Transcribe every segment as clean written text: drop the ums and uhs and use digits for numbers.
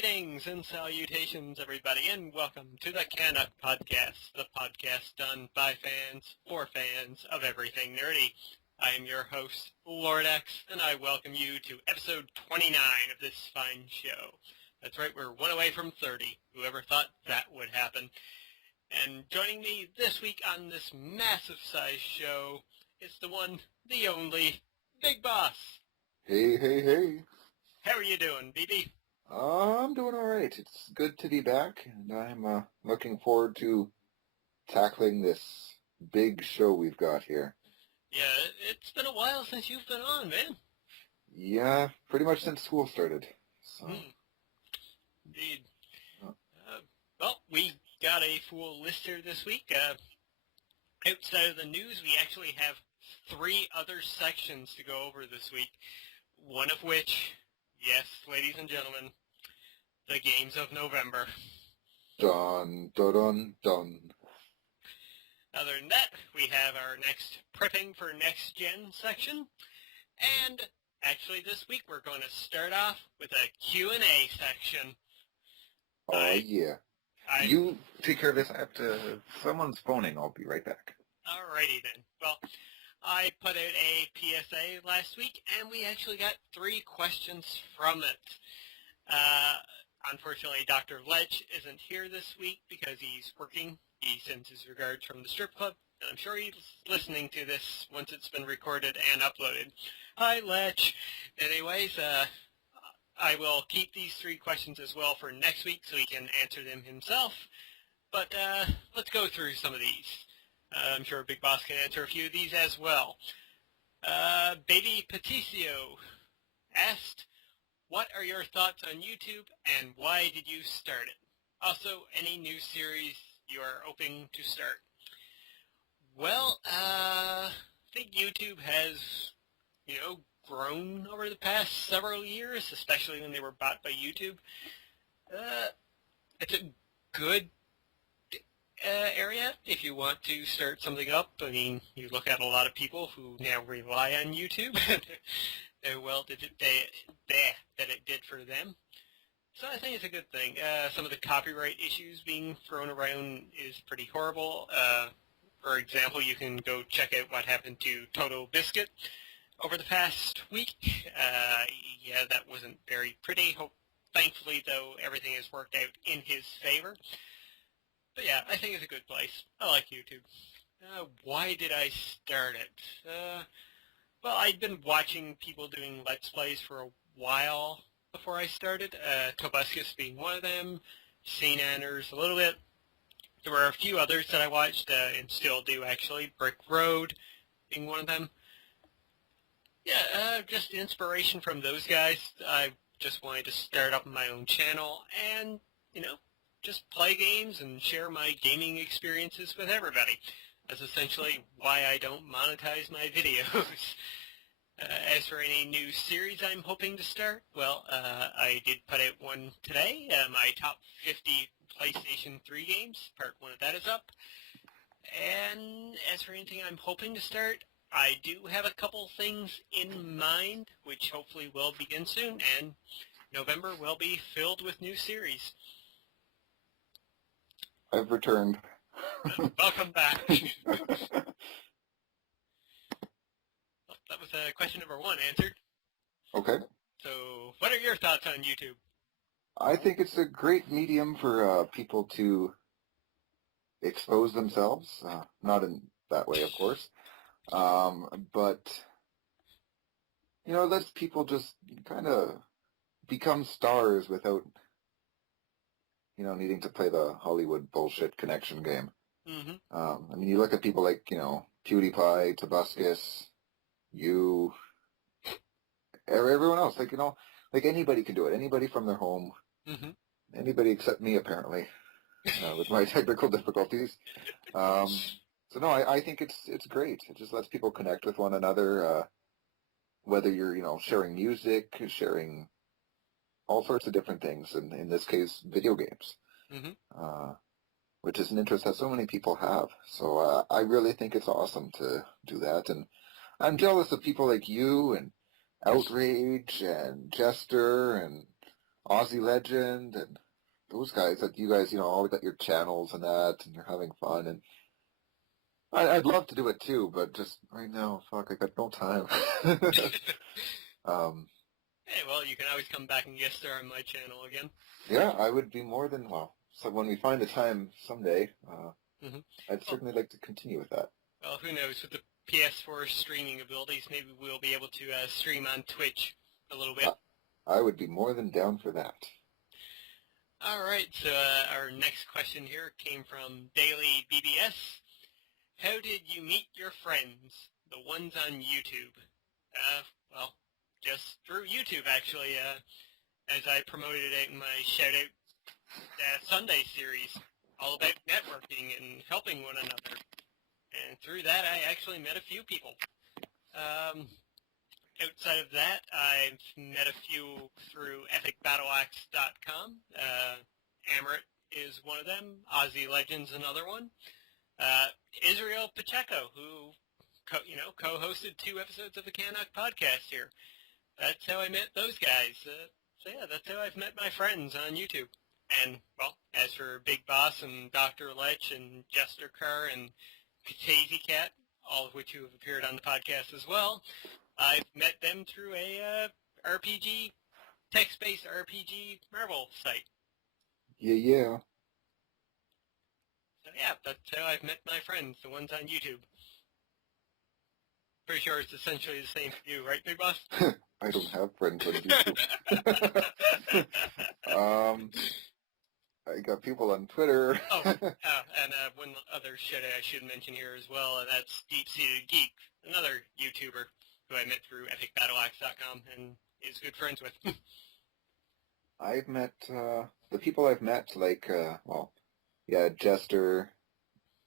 Greetings and salutations, everybody, and welcome to the CanUK Podcast, the podcast done by fans for fans of everything nerdy. I am your host, Lord X, and I welcome you to episode 29 of this fine show. That's right, we're one away from 30. Whoever thought that would happen? And joining me this week on this massive-sized show is the one, the only, Big Boss. Hey. How are you doing, BB? I'm doing all right. It's good to be back, and I'm looking forward to tackling this big show we've got here. Yeah, it's been a while since you've been on, man. Yeah, pretty much since school started. So. Indeed. Well, we got a full list here this week. Outside of the news, we actually have 3 other sections to go over this week. One of which, yes, ladies and gentlemen, the games of November. Dun, dun, dun, dun. Other than that, we have our next Prepping for Next Gen section. And actually this week we're going to start off with a Q&A section. Oh, yeah. You take care of this. Someone's phoning. I'll be right back. Alrighty then. Well, I put out a PSA last week, and we actually got 3 questions from it. Unfortunately, Dr. Lech isn't here this week because he's working. He sends his regards from the strip club, and I'm sure he's listening to this once it's been recorded and uploaded. Hi, Lech. Anyways, I will keep these 3 questions as well for next week so he can answer them himself. But let's go through some of these. I'm sure Big Boss can answer a few of these as well. Baby Peticio asked, what are your thoughts on YouTube and why did you start it? Also, any new series you are hoping to start? Well, I think YouTube has, grown over the past several years, especially when they were bought by YouTube. It's a good area if you want to start something up. I mean, you look at a lot of people who now rely on YouTube and well that it did for them. So I think it's a good thing. Some of the copyright issues being thrown around is pretty horrible. For example, you can go check out what happened to Toto Biscuit over the past week. Yeah, that wasn't very pretty. Thankfully, though, everything has worked out in his favor. But yeah, I think it's a good place. I like YouTube. Why did I start it? Well, I'd been watching people doing Let's Plays for a while before I started, Tobuscus being one of them, Sainanners a little bit. There were a few others that I watched, and still do actually, Brick Road being one of them. Yeah, just inspiration from those guys. I just wanted to start up my own channel and, just play games and share my gaming experiences with everybody. That's essentially why I don't monetize my videos. As for any new series I'm hoping to start, well, I did put out one today, my top 50 PlayStation 3 games. Part 1 of that is up. And as for anything I'm hoping to start, I do have a couple things in mind, which hopefully will begin soon, and November will be filled with new series. I've returned. Welcome back. Well, that was question number 1 answered. Okay. So, what are your thoughts on YouTube? I think it's a great medium for people to expose themselves. Not in that way, of course. But, lets people just kind of become stars without, needing to play the Hollywood bullshit connection game. Mm-hmm. I mean, you look at people like, PewDiePie, Tobuscus, you, everyone else, like anybody can do it. Anybody from their home. Mm-hmm. Anybody except me, apparently, with my technical difficulties. So no, I think it's great. It just lets people connect with one another, whether you're, sharing music, sharing all sorts of different things, and in this case, video games, which is an interest that so many people have. So I really think it's awesome to do that, and I'm jealous of people like you and Outrage and Jester and Aussie Legend and those guys that you guys, all got your channels and that, and you're having fun. And I'd love to do it too, but just right now, fuck, I got no time. Hey, well, you can always come back and guest star on my channel again. Yeah, I would be more than, so when we find the time someday, I'd certainly like to continue with that. Well, who knows, with the PS4 streaming abilities, maybe we'll be able to stream on Twitch a little bit. I would be more than down for that. All right, so our next question here came from Daily BBS. How did you meet your friends, the ones on YouTube? Well, just through YouTube, actually, as I promoted it in my Shoutout Sunday series, all about networking and helping one another. And through that, I actually met a few people. Outside of that, I've met a few through epicbattleaxe.com. Amaret is one of them. Aussie Legends, another one. Isreal Pacheco, who co-hosted 2 episodes of the CanUK Podcast here. That's how I met those guys. So yeah, that's how I've met my friends on YouTube. And, well, as for Big Boss and Dr. Lech and JesterCarr and Crazy Cat, all of which who have appeared on the podcast as well, I've met them through a RPG, text-based RPG Marvel site. Yeah. So yeah, that's how I've met my friends, the ones on YouTube. Pretty sure it's essentially the same for you, right, Big Boss? I don't have friends on YouTube. I got people on Twitter. And one other shout I should mention here as well, and that's Deep Seated Geek, another YouTuber who I met through epicbattleaxe.com and is good friends with. I've met, the people I've met, like, Jester,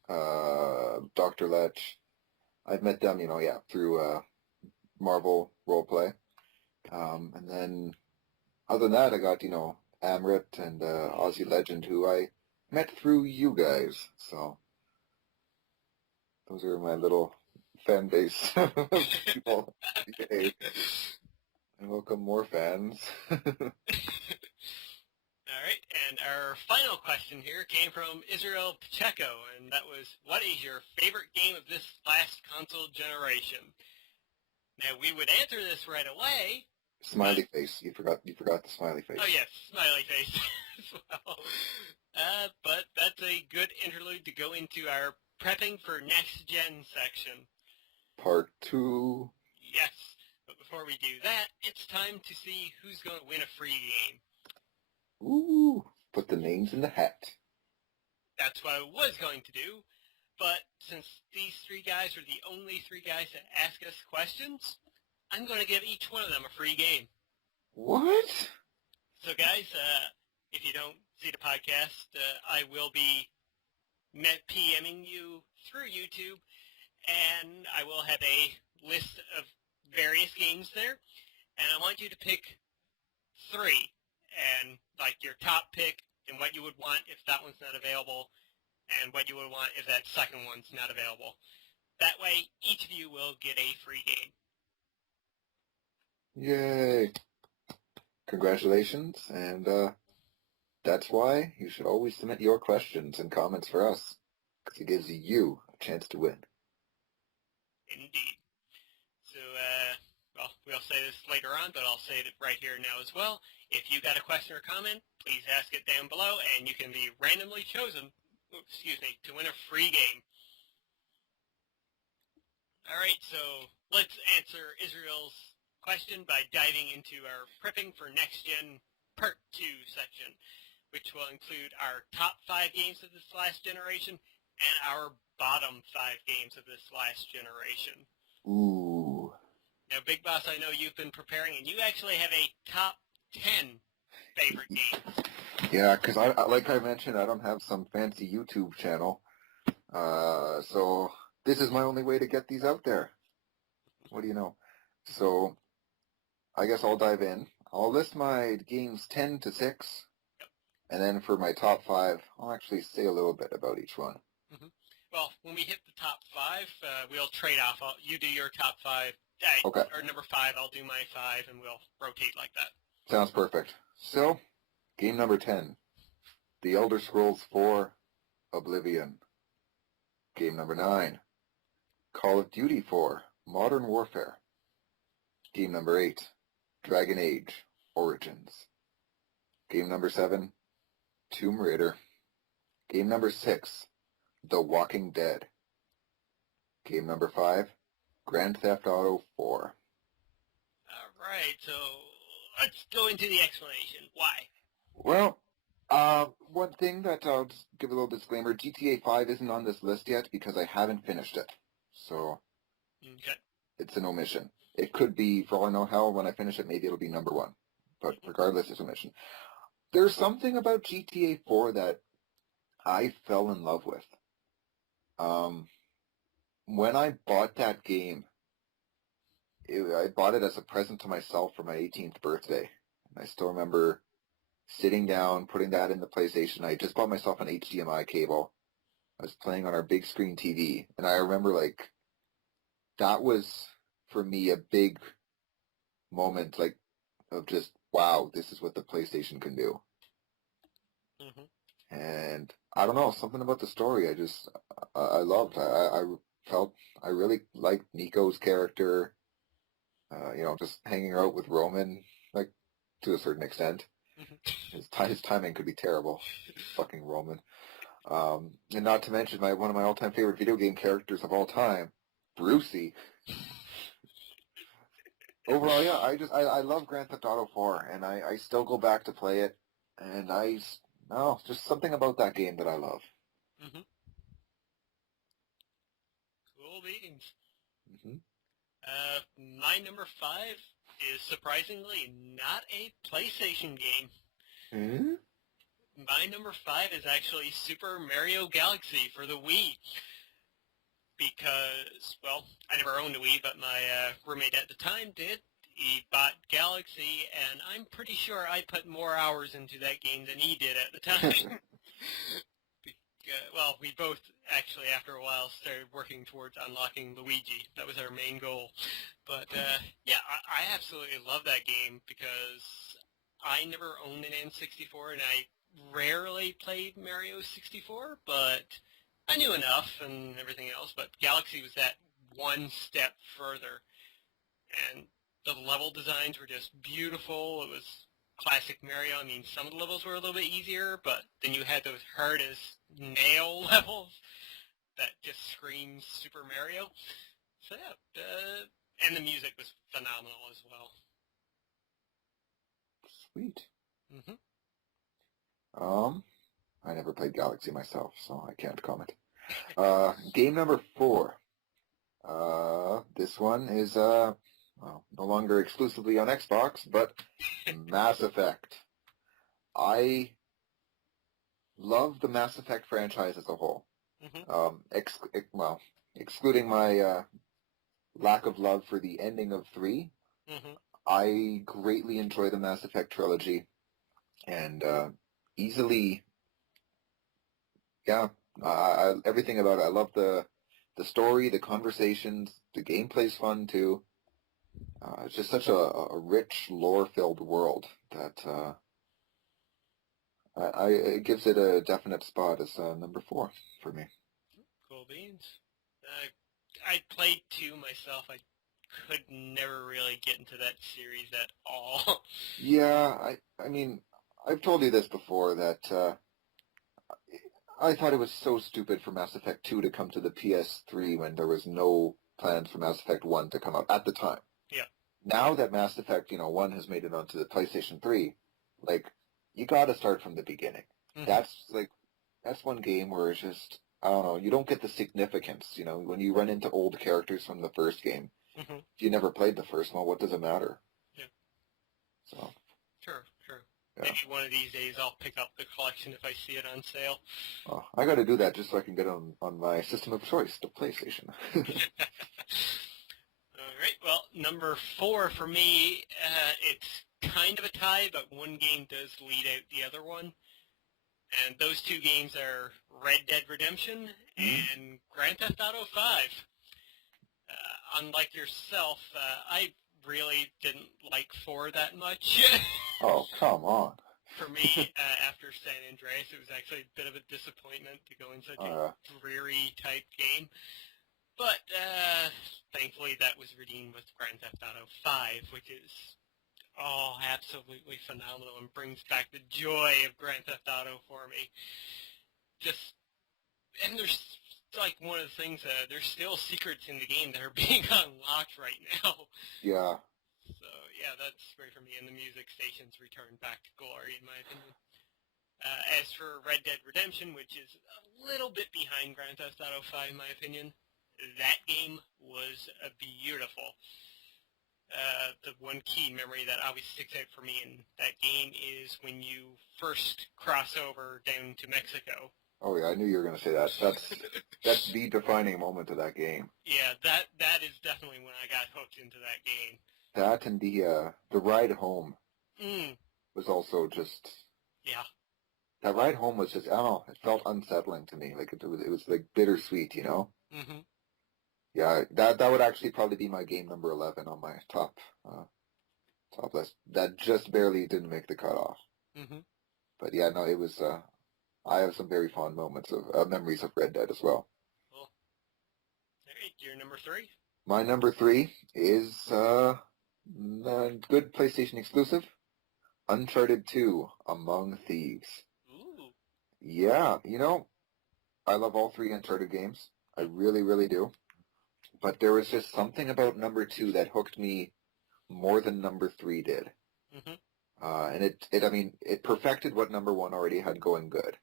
Dr. Lech. I've met them, through Marvel Roleplay. And then, other than that, I got, Amaret and Aussie Legend, who I met through you guys. So, those are my little fan base of people. Yay. I welcome more fans. All right, and our final question here came from Isreal Pacheco, and that was, what is your favorite game of this last console generation? Now, we would answer this right away. Smiley face. You forgot the smiley face. Oh, yes, smiley face as well. But that's a good interlude to go into our prepping for next-gen section. Part 2. Yes, but before we do that, it's time to see who's going to win a free game. Ooh, put the names in the hat. That's what I was going to do, but since these 3 guys are the only 3 guys to ask us questions, I'm going to give each one of them a free game. What? So guys, if you don't see the podcast, I will be PMing you through YouTube, and I will have a list of various games there, and I want you to pick 3. And like your top pick and what you would want if that one's not available and what you would want if that second one's not available. That way, each of you will get a free game. Yay. Congratulations, and that's why you should always submit your questions and comments for us, because it gives you a chance to win. Indeed. So, we'll say this later on, but I'll say it right here now as well. If you got a question or comment, please ask it down below, and you can be randomly chosen, to win a free game. All right, so let's answer Israel's question by diving into our prepping for next gen part 2 section, which will include our top 5 games of this last generation and our bottom 5 games of this last generation. Ooh. Now, Big Boss, I know you've been preparing, and you actually have a top 10 favorite games. Yeah, because like I mentioned, I don't have some fancy YouTube channel, so this is my only way to get these out there. What do you know? So I guess I'll dive in. I'll list my games 10 to 6, and then for my top 5, I'll actually say a little bit about each one. Mm-hmm. Well, when we hit the top 5, we'll trade off. You do your top 5. Okay. Or number 5, I'll do my 5, and we'll rotate like that. Sounds perfect. So, Game number 10, The Elder Scrolls 4, Oblivion. Game number 9, Call of Duty 4, Modern Warfare. Game number 8, Dragon Age, Origins. Game number 7, Tomb Raider. Game number 6, The Walking Dead. Game number 5, Grand Theft Auto 4. All right, so let's go into the explanation. Why? Well, one thing that I'll just give a little disclaimer, GTA 5 isn't on this list yet because I haven't finished it. So, Okay. it's an omission. It could be, for all I know, hell, when I finish it, maybe it'll be number 1. But regardless, it's an omission. There's something about GTA 4 that I fell in love with. When I bought that game, I bought it as a present to myself for my 18th birthday. And I still remember sitting down, putting that in the PlayStation. I just bought myself an HDMI cable. I was playing on our big screen TV. And I remember, like, that was, for me, a big moment, like, of just, wow, this is what the PlayStation can do. Mm-hmm. And I don't know, something about the story I loved. I felt I really liked Nico's character. Just hanging out with Roman, like, to a certain extent. Mm-hmm. His timing could be terrible. Fucking Roman. And not to mention one of my all-time favorite video game characters of all time, Brucey. Overall, yeah, I love Grand Theft Auto 4, and I still go back to play it, and just something about that game that I love. Mm-hmm. Cool beans. Mm-hmm. My number 5 is surprisingly not a PlayStation game. Mm-hmm. My number 5 is actually Super Mario Galaxy for the Wii. Because, well, I never owned a Wii, but my roommate at the time did. He bought Galaxy, and I'm pretty sure I put more hours into that game than he did at the time. Well, we both actually, after a while, started working towards unlocking Luigi. That was our main goal. But, yeah, I absolutely love that game because I never owned an N64, and I rarely played Mario 64, but I knew enough and everything else. But Galaxy was that one step further. And the level designs were just beautiful. It was classic Mario. I mean, some of the levels were a little bit easier, but then you had those hard as nail levels that just screamed Super Mario. So yeah, and the music was phenomenal as well. Sweet. Mm-hmm. I never played Galaxy myself, so I can't comment. Game number 4. This one is no longer exclusively on Xbox, but Mass Effect. I love the Mass Effect franchise as a whole. Mm-hmm. Excluding my lack of love for the ending of 3, Mm-hmm. I greatly enjoy the Mass Effect trilogy, and easily, yeah, everything about it. I love the story, the conversations, the gameplay's fun too. It's just such a rich, lore-filled world that it gives it a definite spot as number 4 for me. Cool beans. I played 2 myself. I could never really get into that series at all. Yeah, I mean, I've told you this before that I thought it was so stupid for Mass Effect 2 to come to the PS3 when there was no plans for Mass Effect 1 to come out at the time. Yeah. Now that Mass Effect, 1 has made it onto the PlayStation 3, like, you gotta start from the beginning. Mm-hmm. That's one game where it's just, I don't know, you don't get the significance, when you run into old characters from the first game. Mm-hmm. If you never played the first one, what does it matter? Yeah. So. Sure. Yeah. Maybe one of these days I'll pick up the collection if I see it on sale. Oh, I gotta do that just so I can get on my system of choice, the PlayStation. All right, well, number 4 for me, it's kind of a tie, but one game does lead out the other one. And those 2 games are Red Dead Redemption and Grand Theft Auto 5. Unlike yourself, I really didn't like 4 that much. Oh, come on. For me, after San Andreas, it was actually a bit of a disappointment to go in such a dreary type game. But thankfully, that was redeemed with Grand Theft Auto 5, which is absolutely phenomenal and brings back the joy of Grand Theft Auto for me. And there's like one of the things, there's still secrets in the game that are being unlocked right now. Yeah. So, yeah, that's great for me, and the music stations returned back to glory, in my opinion. As for Red Dead Redemption, which is a little bit behind Grand Theft Auto 5, in my opinion, that game was beautiful. The one key memory that always sticks out for me in that game is when you first cross over down to Mexico. Oh yeah, I knew you were going to say that. That's the defining moment of that game. Yeah, that is definitely when I got hooked into that game. That and the ride home was also just... Yeah. That ride home was just, I don't know, it felt unsettling to me. Like it was like bittersweet, you know? Mm-hmm. Yeah, that would actually probably be my game number 11 on my top list. That just barely didn't make the cutoff. Mm-hmm. But yeah, no, it was... I have some very fond moments of memories of Red Dead as well. Cool. All right, your number 3? My number 3 is a good PlayStation exclusive, Uncharted 2: Among Thieves. Ooh. Yeah, you know, I love all 3 Uncharted games. I really, really do. But there was just something about number 2 that hooked me more than number 3 did. Mm-hmm. And it perfected what number 1 already had going good.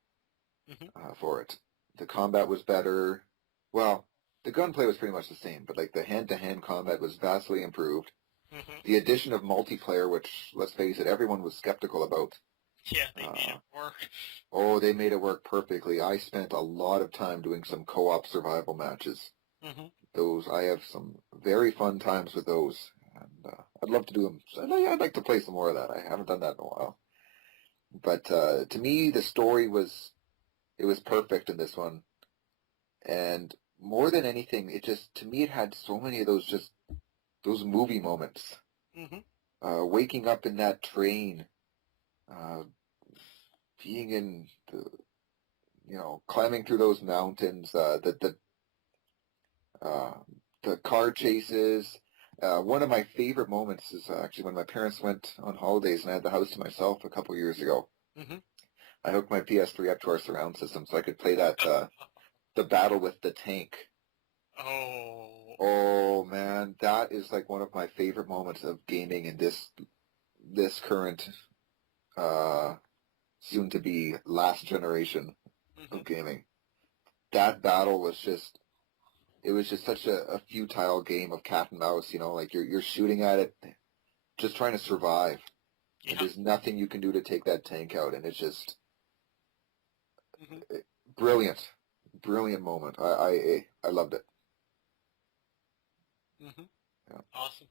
For it. The combat was better. Well, the gunplay was pretty much the same, but like the hand-to-hand combat was vastly improved. Mm-hmm. The addition of multiplayer, which, let's face it, everyone was skeptical about. Yeah, they made it work. Oh, they made it work perfectly. I spent a lot of time doing some co-op survival matches. Mm-hmm. I have some very fun times with those, and I'd love to do them. I'd like to play some more of that. I haven't done that in a while. But to me, the story was... It was perfect in this one. And more than anything, to me, it had so many of those movie moments. Mm-hmm. Waking up in that train, being in climbing through those mountains, the car chases. One of my favorite moments is actually when my parents went on holidays and I had the house to myself a couple years ago. Mm-hmm. I hooked my PS3 up to our surround system so I could play that, the battle with the tank. Oh, man, that is like one of my favorite moments of gaming in this current, soon-to-be last generation of gaming. That battle was it was just such a futile game of cat and mouse, like you're shooting at it, just trying to survive. Yeah. And there's nothing you can do to take that tank out, and it's just... Brilliant moment. I loved it. Mm-hmm. Yeah. Awesome.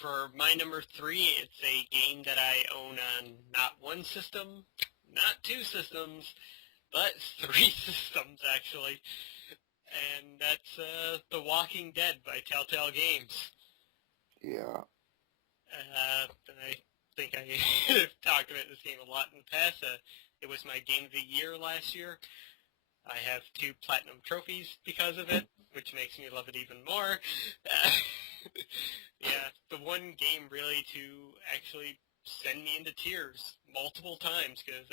For my number 3, it's a game that I own on not one system, not 2 systems, but 3 systems actually, and that's The Walking Dead by Telltale Games. Yeah. I think I've talked about this game a lot in the past. It was my game of the year last year. I have 2 platinum trophies because of it, which makes me love it even more. Yeah, the one game really to actually send me into tears multiple times, because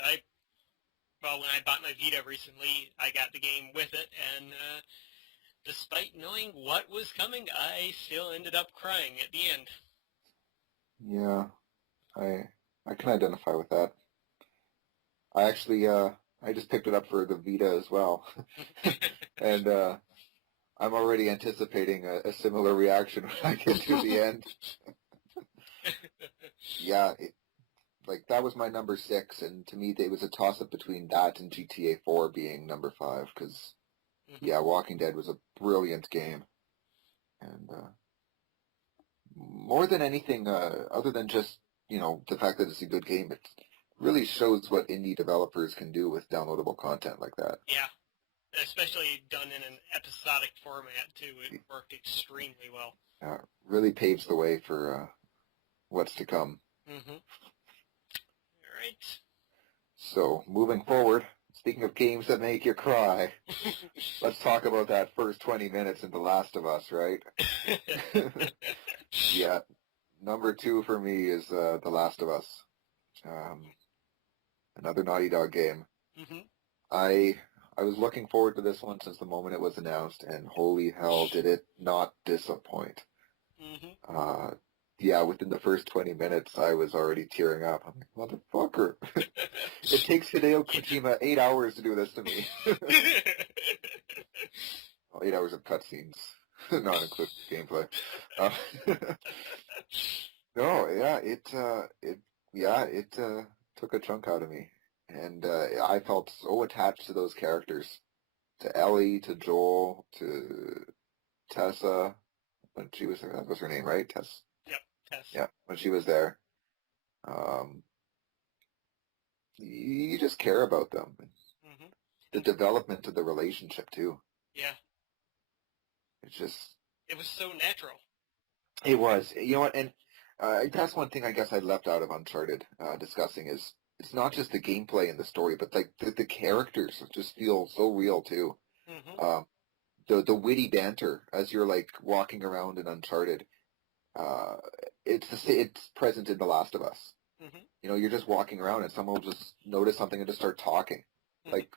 when I bought my Vita recently, I got the game with it, and despite knowing what was coming, I still ended up crying at the end. Yeah, I can identify with that. I actually, I just picked it up for the Vita as well. And I'm already anticipating a similar reaction when I get to the end. Yeah, that was my number 6, and to me, it was a toss-up between that and GTA 4 being number 5, because, yeah, Walking Dead was a brilliant game. And more than anything, other than just, the fact that it's a good game, it really shows what indie developers can do with downloadable content like that. Yeah, especially done in an episodic format, too. It worked extremely well. Really paves the way for what's to come. Mm-hmm. So, moving forward, speaking of games that make you cry, let's talk about that first 20 minutes in The Last of Us, right? Yeah, number 2 for me is The Last of Us. Another Naughty Dog game. Mm-hmm. I was looking forward to this one since the moment it was announced, and holy hell, did it not disappoint. Mm-hmm. Yeah, within the first 20 minutes, I was already tearing up. I'm like, motherfucker. It takes Hideo Kojima 8 hours to do this to me. Well, 8 hours of cutscenes, not including gameplay. No, it took a chunk out of me. And I felt so attached to those characters. To Ellie, to Joel, to Tessa, when she was there. That was her name, right? Tess? Yep, Tess. Yeah, when she was there. You just care about them. Mm-hmm. The development of the relationship, too. Yeah. It's just... It was so natural. It was. You know what? And that's one thing I guess I left out of Uncharted discussing is it's not just the gameplay and the story, but like the characters just feel so real, too. Mm-hmm. The witty banter as you're like walking around in Uncharted, it's present in The Last of Us. Mm-hmm. You know, you're just walking around and someone will just notice something and just start talking. Mm-hmm. Like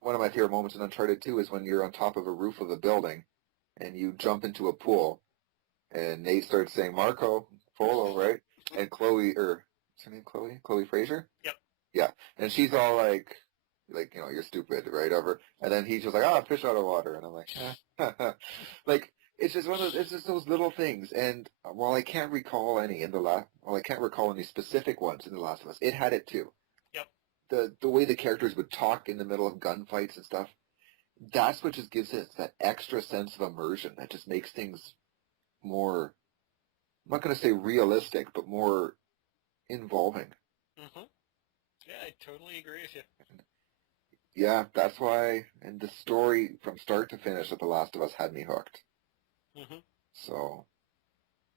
one of my favorite moments in Uncharted 2 is when you're on top of a roof of a building and you jump into a pool and Nate starts saying Marco Polo, right? And Chloe, what's her name? Chloe Fraser? Yep. Yeah, and she's all like, you know, you're stupid, right? Over, and then he's just like, fish out of water, and I'm like, like it's just it's just those little things. And while I can't recall any specific ones in The Last of Us, it had it too. Yep. The way the characters would talk in the middle of gunfights and stuff, that's what just gives it that extra sense of immersion that just makes things more, I'm not going to say realistic, but more involving. Mm-hmm. Yeah, I totally agree with you. Yeah, that's why, and the story from start to finish of The Last of Us had me hooked. Mm-hmm. So,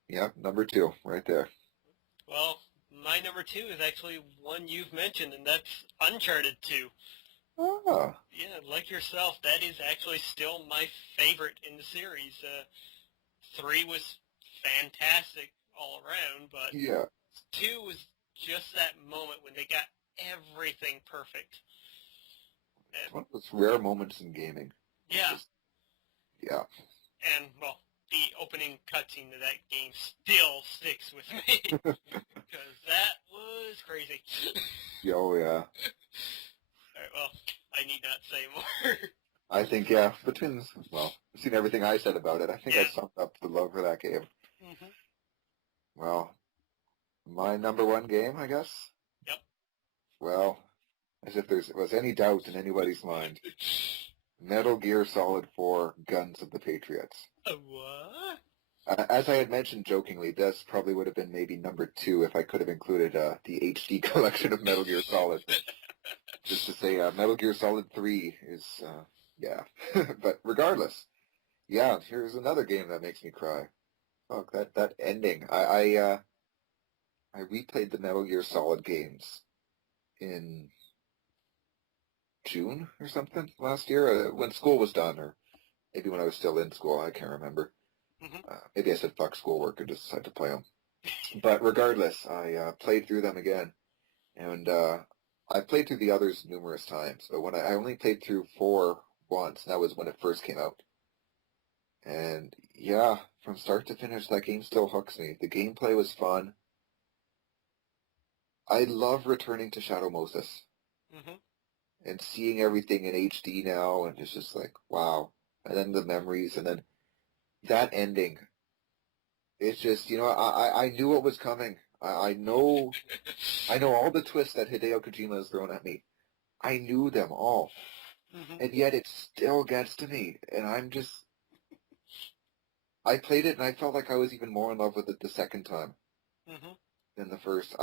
yeah, number 2, right there. Well, my number 2 is actually one you've mentioned, and that's Uncharted 2. Ah. Yeah, like yourself, that is actually still my favorite in the series. 3 was fantastic all around, but Yeah. 2 was just that moment when they got everything perfect. It's one of those rare moments in gaming. Yeah. Yeah. And, well, the opening cutscene to that game still sticks with me, because that was crazy. Oh, yeah. All right, well, I need not say more. I think, yeah, I've seen everything I said about it. I think I summed up the love for that game. Mm-hmm. Well, my number 1 game, I guess? Yep. Well, as if there was any doubt in anybody's mind. Metal Gear Solid 4 Guns of the Patriots. What? As I had mentioned jokingly, this probably would have been maybe number 2 if I could have included the HD collection of Metal Gear Solid. Just to say, Metal Gear Solid 3 is, yeah. But regardless, yeah, here's another game that makes me cry. Fuck, that ending. I replayed the Metal Gear Solid games in June or something last year, when school was done, or maybe when I was still in school, I can't remember. Mm-hmm. Maybe I said fuck schoolwork and just decided to play them. But regardless, I played through them again, and I played through the others numerous times, but when I only played through 4 once, and that was when it first came out. And yeah, from start to finish, that game still hooks me. The gameplay was fun. I love returning to Shadow Moses. Mm-hmm. And seeing everything in HD now, and it's just like, wow. And then the memories, and then that ending. It's just, you know, I knew what was coming. I know all the twists that Hideo Kojima has thrown at me. I knew them all. Mm-hmm. And yet it still gets to me. And I played it and I felt like I was even more in love with it the second time Mm-hmm. than the first.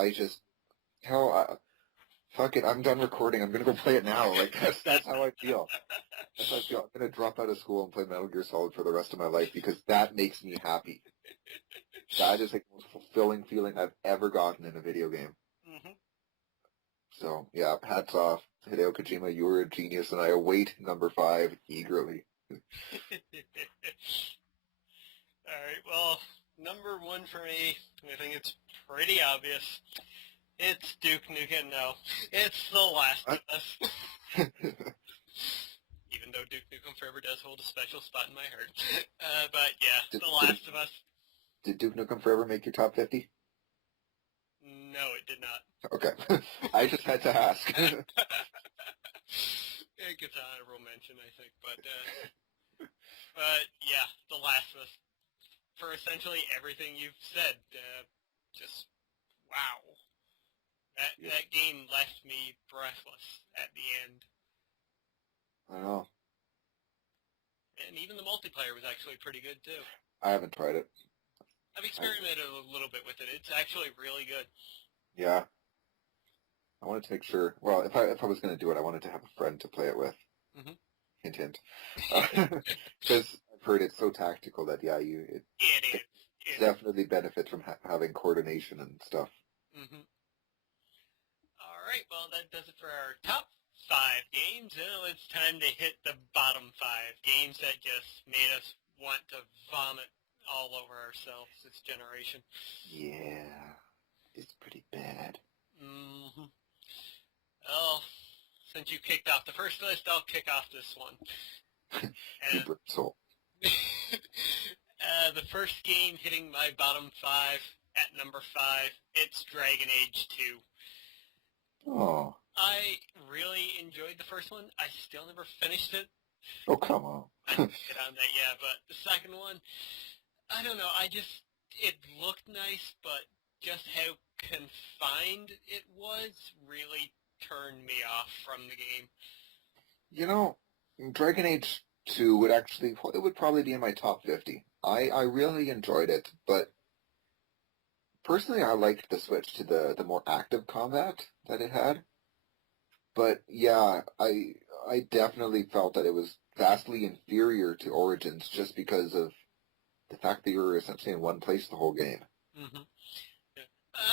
Fuck it, I'm done recording. I'm going to go play it now. Like, that's how I feel. That's how I feel. I'm going to drop out of school and play Metal Gear Solid for the rest of my life because that makes me happy. That is like the most fulfilling feeling I've ever gotten in a video game. Mm-hmm. So, yeah, hats off. Hideo Kojima, you were a genius, and I await number 5 eagerly. Alright, well, number 1 for me, I think it's pretty obvious. It's Duke Nukem. No, it's The Last of Us. Even though Duke Nukem Forever does hold a special spot in my heart. But yeah, The Last of Us. Did Duke Nukem Forever make your top 50? No, it did not. Okay. I just had to ask. It gets an honorable mention, I think. But yeah, The Last of Us. For essentially everything you've said, just wow. That game left me breathless at the end. I know. And even the multiplayer was actually pretty good, too. I haven't tried it. I've experimented a little bit with it. It's actually really good. Yeah. I wanted to make sure. Well, if I was going to do it, I wanted to have a friend to play it with. Mm-hmm. Hint, hint. Because I've heard it's so tactical that, yeah, it definitely benefits from having coordination and stuff. Mm-hmm. All right, well, that does it for our top 5 games. Now it's time to hit the bottom 5 games that just made us want to vomit all over ourselves this generation. Yeah, it's pretty bad. Mm-hmm. Well, since you kicked off the first list, I'll kick off this one. Super soul. The first game hitting my bottom 5 at number 5, it's Dragon Age 2. Oh. I really enjoyed the first one. I still never finished it. Oh, come on. I didn't get on that, yeah, but the second one, I don't know, it looked nice, but just how confined it was really turned me off from the game. You know, Dragon Age 2 would probably be in my top 50. I really enjoyed it, but personally I liked the switch to the more active combat that it had. But yeah, I definitely felt that it was vastly inferior to Origins just because of the fact that you were essentially in one place the whole game. Mm-hmm. Yeah.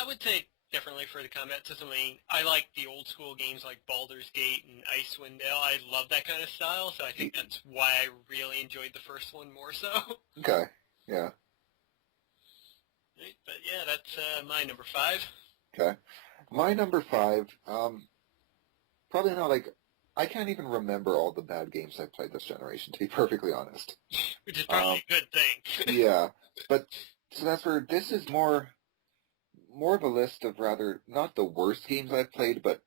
I would say definitely for the combat system. I mean, I like the old school games like Baldur's Gate and Icewind Dale. I love that kind of style, so I think that's why I really enjoyed the first one more so. Okay, yeah. Right, but yeah, that's my number 5. Okay. My number 5, probably not I can't even remember all the bad games I've played this generation, to be perfectly honest. Which is probably a good thing. Yeah, but so that's where this is more of a list of rather not the worst games I've played, but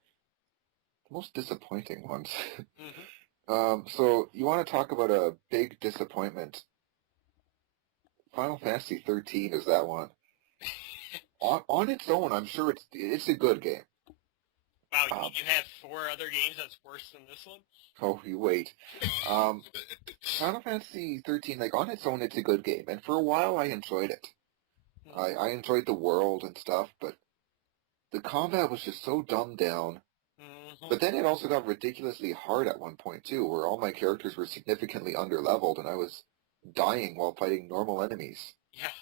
the most disappointing ones. Mm-hmm. So you want to talk about a big disappointment? Final Fantasy 13 is that one. On its own, I'm sure it's a good game. Wow, you have 4 other games that's worse than this one? Oh, you wait. Final Fantasy 13, on its own, it's a good game. And for a while, I enjoyed it. I enjoyed the world and stuff, but the combat was just so dumbed down. Mm-hmm. But then it also got ridiculously hard at one point, too, where all my characters were significantly underleveled, and I was dying while fighting normal enemies. Yeah.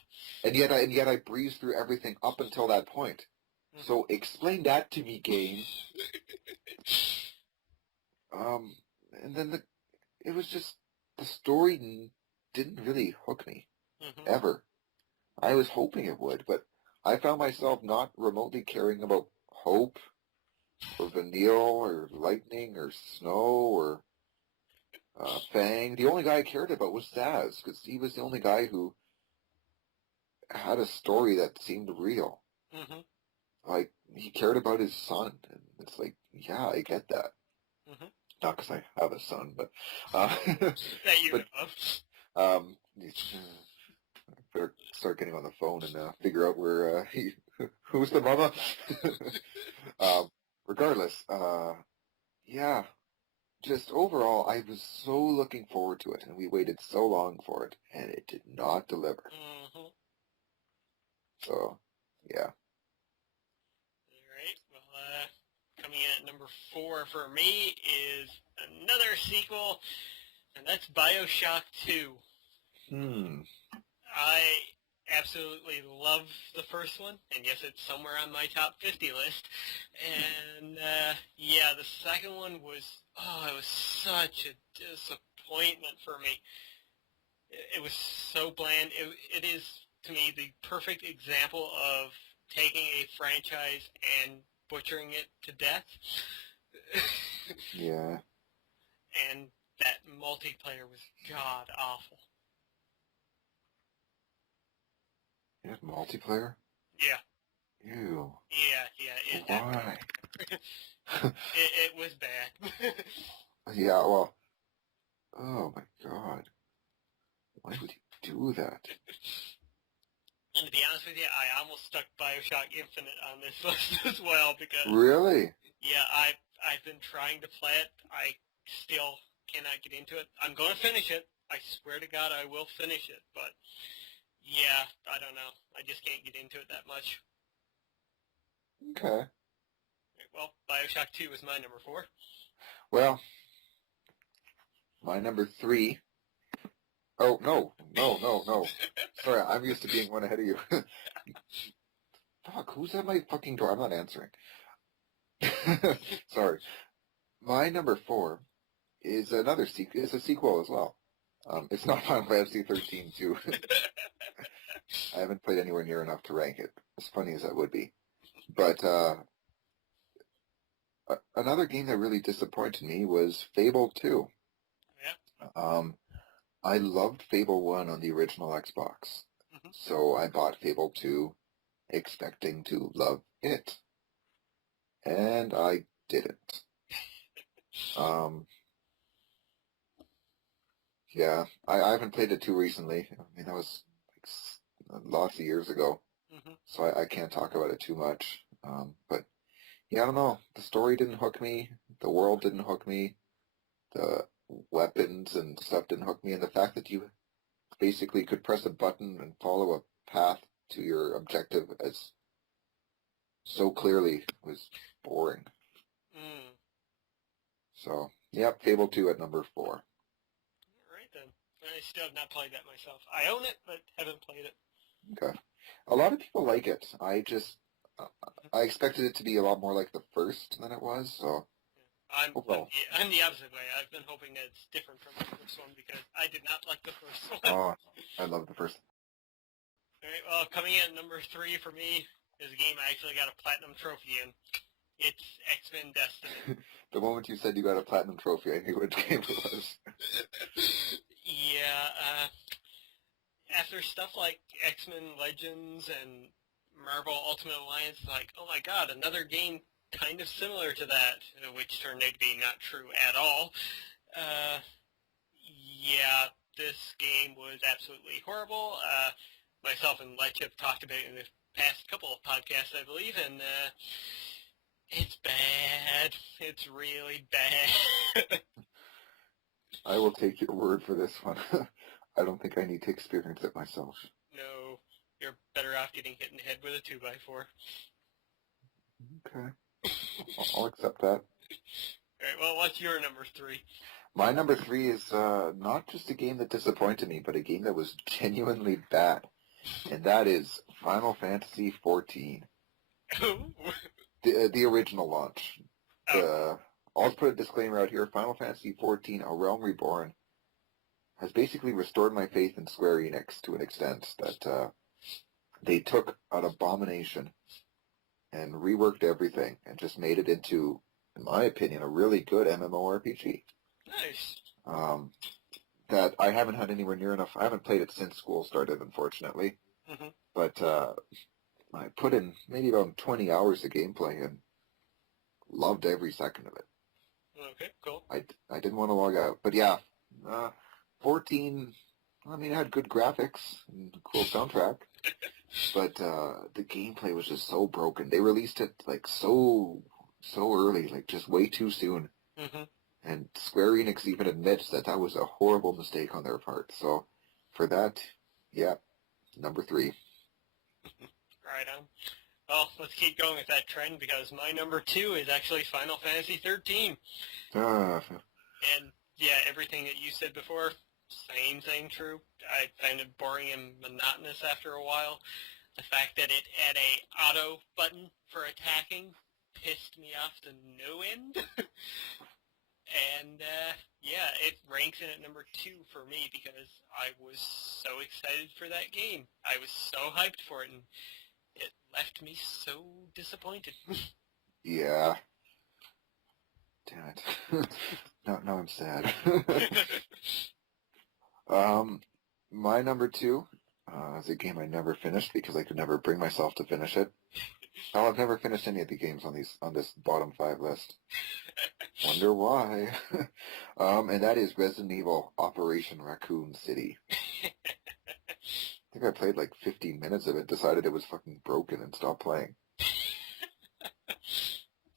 And yet I breezed through everything up until that point. Mm-hmm. So explain that to me, game. And then it was just, the story didn't really hook me, ever. I was hoping it would, but I found myself not remotely caring about Hope, or Vanille, or Lightning, or Snow, or Fang. The only guy I cared about was Zaz, because he was the only guy who had a story that seemed real. Mm-hmm. He cared about his son, and it's yeah, I get that. Mm-hmm. Not because I have a son, but that you know. Better start getting on the phone and figure out where who's the mama. Regardless, yeah, just overall, I was so looking forward to it, and we waited so long for it, and it did not deliver. Mm-hmm. So, yeah. All right. Well, coming in at number 4 for me is another sequel, and that's BioShock 2. absolutely love the first one, and yes, it's somewhere on my top 50 list. And yeah, the second one was, it was such a disappointment for me. It was so bland. It is, to me, the perfect example of taking a franchise and butchering it to death. Yeah. And that multiplayer was god awful. You had multiplayer? Yeah. Ew. Yeah. Why? It was bad. Yeah, well, oh my god. Why would you do that? And to be honest with you, I almost stuck BioShock Infinite on this list as well because Really? yeah, I've been trying to play it. I still cannot get into it. I'm going to finish it. I swear to God, I will finish it. But yeah, I don't know. I just can't get into it that much. Okay. Well, BioShock 2 was my number 4. Well, my number 3. Oh, no. Sorry, I'm used to being one ahead of you. Fuck, who's at my fucking door? I'm not answering. Sorry. My number 4 is another sequel. It's a sequel as well. It's not Final Fantasy 13 2. I haven't played anywhere near enough to rank it, as funny as that would be. But another game that really disappointed me was Fable 2. Yeah. I loved Fable 1 on the original Xbox, so I bought Fable 2 expecting to love it. And I didn't. Yeah, I haven't played it too recently. I mean, that was like lots of years ago, so I can't talk about it too much. But yeah, I don't know. The story didn't hook me. The world didn't hook me. The weapons and stuff didn't hook me. And the fact that you basically could press a button and follow a path to your objective as so clearly was boring. So, yeah, Fable 2 at number 4. All right, then. I still have not played that myself. I own it, but haven't played it. Okay. A lot of people like it. I expected it to be a lot more like the first than it was, so... I'm the opposite way. I've been hoping that it's different from the first one because I did not like the first one. Oh, I love the first. All right, well, coming in at number 3 for me is a game I actually got a platinum trophy in. It's X-Men Destiny. The moment you said you got a platinum trophy, I knew what game it was. Yeah, after stuff like X-Men Legends and Marvel Ultimate Alliance, like, oh my god, another game kind of similar to that, which turned out to be not true at all. Yeah, this game was absolutely horrible. Myself and Lech have talked about it in the past couple of podcasts, I believe, and it's bad. It's really bad. I will take your word for this one. I don't think I need to experience it myself. No, you're better off getting hit in the head with a 2x4. Okay. I'll accept that. All right, well, what's your number 3? My number 3 is not just a game that disappointed me, but a game that was genuinely bad, and that is Final Fantasy XIV. The original launch. I'll put a disclaimer out here. Final Fantasy XIV, A Realm Reborn, has basically restored my faith in Square Enix to an extent that they took an abomination and reworked everything and just made it into, in my opinion, a really good MMORPG. Nice. That I haven't had anywhere near enough. I haven't played it since school started, unfortunately. But I put in maybe about 20 hours of gameplay and loved every second of it. Okay, cool. I didn't want to log out. But yeah, 14, I mean, it had good graphics and a cool soundtrack. But the gameplay was just so broken. They released it like so early, like just way too soon. And Square Enix even admits that that was a horrible mistake on their part. So for that, yeah, number 3. Right on. Well, let's keep going with that trend because my number 2 is actually Final Fantasy 13. And yeah, everything that you said before, Same thing true. I found it boring and monotonous after a while. The fact that it had a auto button for attacking pissed me off to no end. And, yeah, it ranks in at number 2 for me because I was so excited for that game. I was so hyped for it, and it left me so disappointed. Yeah. Damn it. Now I'm sad. My number 2 is a game I never finished because I could never bring myself to finish it. Oh, I've never finished any of the games on this bottom 5 list. Wonder why. And that is Resident Evil Operation Raccoon City. I think I played like 15 minutes of it, decided it was fucking broken and stopped playing.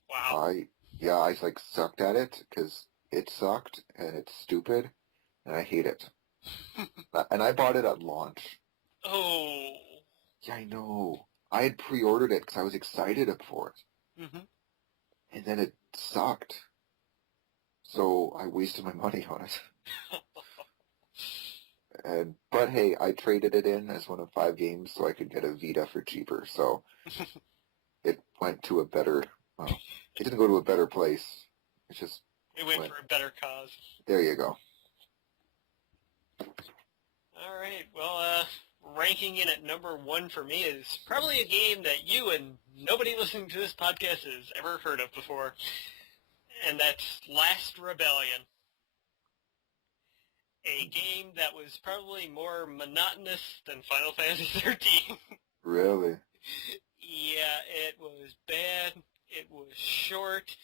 Wow. I like sucked at it because it sucked and it's stupid and I hate it. And I bought it at launch. Oh. Yeah, I know. I had pre-ordered it because I was excited for it. Mm-hmm. And then it sucked. So I wasted my money on it. But hey, I traded it in as one of 5 games so I could get a Vita for cheaper. So it went to a better, well, it didn't go to a better place. It just went for a better cause. There you go. All right. Well, ranking in at number 1 for me is probably a game that you and nobody listening to this podcast has ever heard of before, and that's Last Rebellion. A game that was probably more monotonous than Final Fantasy XIII. Really? Yeah, it was bad. It was short.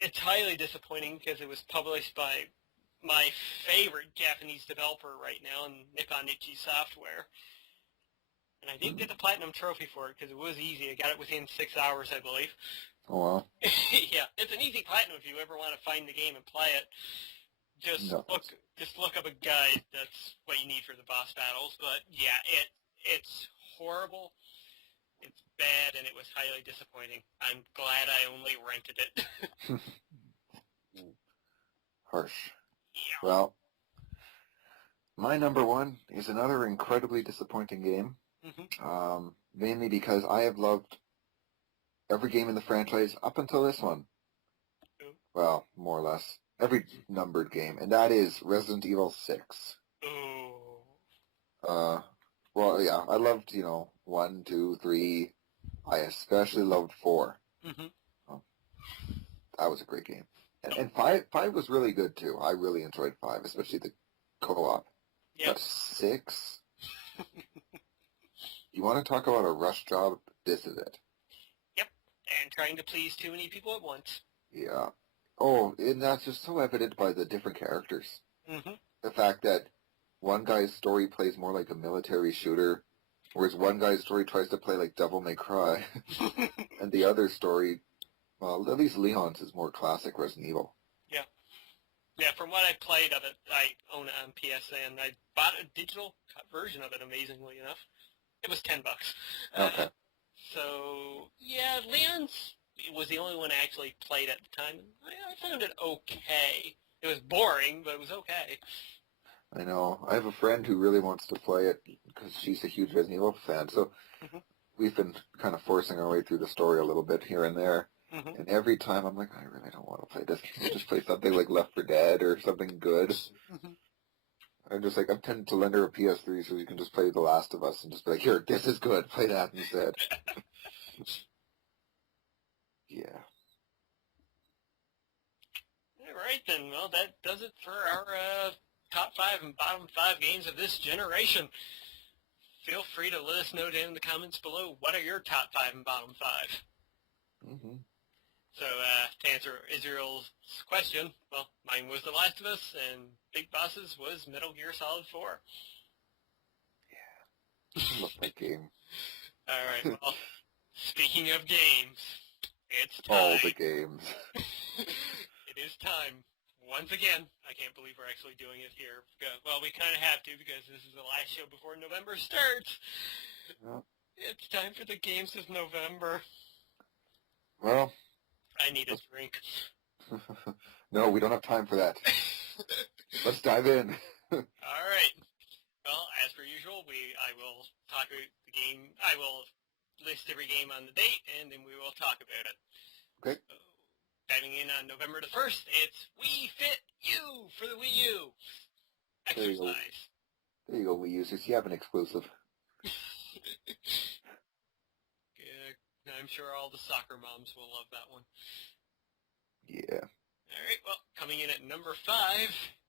It's highly disappointing because it was published by my favorite Japanese developer right now, Nippon Ichi Software. And I didn't get the Platinum Trophy for it because it was easy. I got it within 6 hours, I believe. Oh, wow. Yeah, it's an easy Platinum if you ever want to find the game and play it. Just look up a guide. That's what you need for the boss battles. But yeah, it's horrible. It's bad, and it was highly disappointing. I'm glad I only rented it. Harsh. Yeah. Well, my number 1 is another incredibly disappointing game. Mm-hmm. Mainly because I have loved every game in the franchise up until this one. Ooh. Well, more or less. Every numbered game, and that is Resident Evil 6. Ooh. Well, yeah, I loved, 1, 2, 3. I especially loved 4. Mm-hmm. That was a great game. And 5 was really good, too. I really enjoyed 5, especially the co-op. Yep. But 6? You want to talk about a rush job? This is it. Yep, and trying to please too many people at once. Yeah. Oh, and that's just so evident by the different characters. Mm-hmm. The fact that one guy's story plays more like a military shooter, whereas one guy's story tries to play like Devil May Cry, and the other story, well, at least Leon's is more classic Resident Evil. Yeah. Yeah, from what I played of it, I own it on PSN. I bought a digital version of it, amazingly enough. It was $10. Okay. So, yeah, Leon's was the only one I actually played at the time. I found it okay. It was boring, but it was okay. I know. I have a friend who really wants to play it because she's a huge Resident Evil fan. So we've been kind of forcing our way through the story a little bit here and there. Mm-hmm. And every time I'm like, I really don't want to play this. Can you just play something like Left 4 Dead or something good? Mm-hmm. I'm just like, I'm tempted to lend her a PS3 so you can just play The Last of Us and just be like, here, this is good. Play that instead. Yeah. All right, then. Well, that does it for our top 5 and bottom 5 games of this generation. Feel free to let us know down in the comments below, what are your top 5 and bottom 5? Mm-hmm. So, to answer Israel's question, well, mine was The Last of Us, and Big Boss's was Metal Gear Solid 4. Yeah. I love that game. All right, well, speaking of games, it's time. All the games. It is time. Once again, I can't believe we're actually doing it here. Well, we kind of have to because this is the last show before November starts. Yep. It's time for the games of November. Well, I need a drink. No, we don't have time for that. Let's dive in. All right. Well, as per usual, I will talk about the game. I will list every game on the date, and then we will talk about it. Okay. So, diving in on November the 1st, it's Wii Fit U for the Wii U. Exercise. There you go, Wii users. You have an exclusive. I'm sure all the soccer moms will love that one. Yeah. All right, well, coming in at number 5,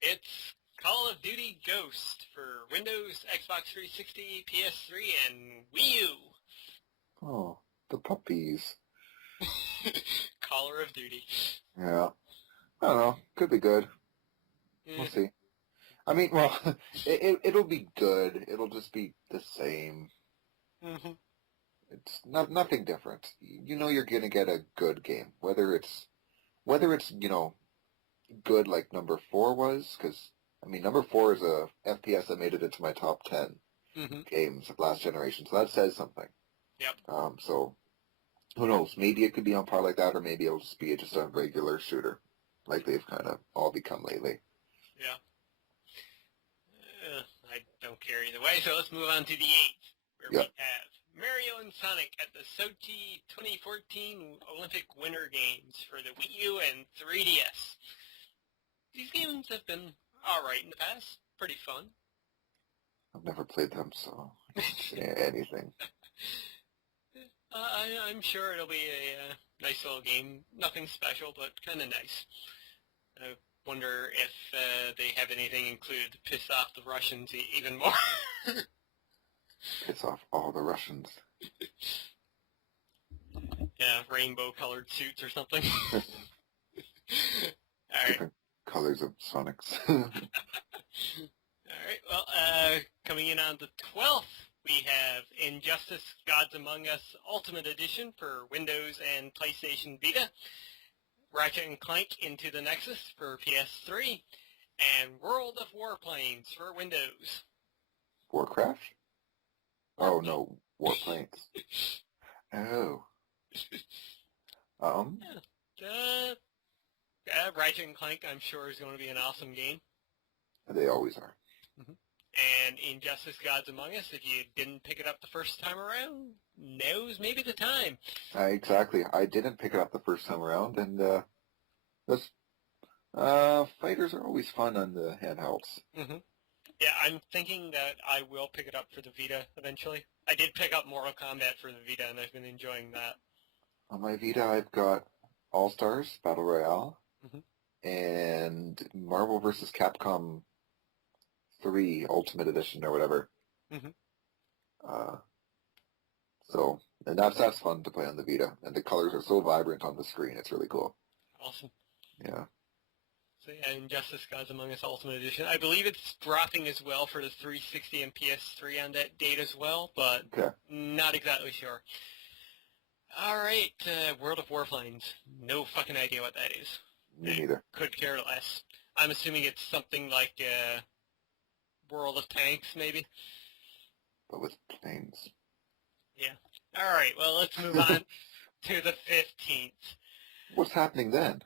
it's Call of Duty Ghost for Windows, Xbox 360, PS3, and Wii U. Oh, the puppies. Caller of Duty. Yeah. I don't know. Could be good. We'll see. I mean, well, it'll be good. It'll just be the same. Mm-hmm. It's nothing different. You know you're gonna get a good game, whether it's good like number 4 was, because I mean number 4 is a FPS that made it into my top 10 games of last generation, so that says something. Yep. So who knows? Maybe it could be on par like that, or maybe it'll just be just a regular shooter, like they've kind of all become lately. Yeah. I don't care either way, so let's move on to the 8th, where we have Mario and Sonic at the Sochi 2014 Olympic Winter Games for the Wii U and 3DS. These games have been alright in the past. Pretty fun. I've never played them, so I can't say anything. I'm sure it'll be a nice little game. Nothing special, but kind of nice. I wonder if they have anything included to piss off the Russians even more. Piss off all the Russians. Yeah, rainbow-colored suits or something. All right. Different colors of Sonics. All right, well, coming in on the 12th, we have Injustice Gods Among Us Ultimate Edition for Windows and PlayStation Vita, Ratchet & Clank Into the Nexus for PS3, and World of Warplanes for Windows. Warcraft? Oh, no, Warplanes. Oh. Ratchet & Clank, I'm sure, is going to be an awesome game. They always are. And Injustice Gods Among Us, if you didn't pick it up the first time around, now's maybe the time. Exactly. I didn't pick it up the first time around, and fighters are always fun on the handhelds. Yeah, I'm thinking that I will pick it up for the Vita eventually. I did pick up Mortal Kombat for the Vita, and I've been enjoying that. On my Vita, I've got All-Stars Battle Royale and Marvel vs. Capcom 3 Ultimate Edition or whatever. And that's fun to play on the Vita, and the colors are so vibrant on the screen. It's really cool. Awesome. Yeah. So yeah, Injustice Gods Among Us Ultimate Edition. I believe it's dropping as well for the 360 and PS3 on that date as well, but not exactly sure. All right, World of Warplanes. No fucking idea what that is. Me neither. Could care less. I'm assuming it's something like World of Tanks, maybe? But with planes. Yeah. All right, well, let's move on to the 15th. What's happening then?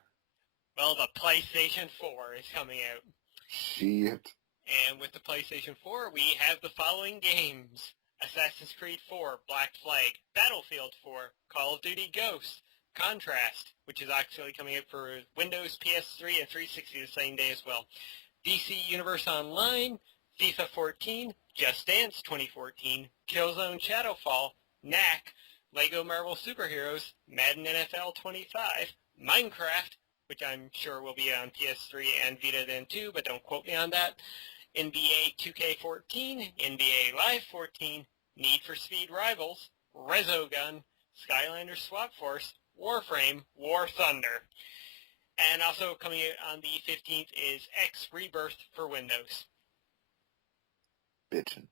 Well, the PlayStation 4 is coming out. Shit. And with the PlayStation 4, we have the following games. Assassin's Creed 4, Black Flag, Battlefield 4, Call of Duty Ghosts, Contrast, which is actually coming out for Windows, PS3, and 360 the same day as well. DC Universe Online, FIFA 14, Just Dance 2014, Killzone Shadowfall, Knack, Lego Marvel Superheroes, Madden NFL 25, Minecraft, which I'm sure will be on PS3 and Vita then too, but don't quote me on that, NBA 2K14, NBA Live 14, Need for Speed Rivals, Resogun, Skylanders Swap Force, Warframe, War Thunder. And also coming out on the 15th is X Rebirth for Windows. Bitchin'.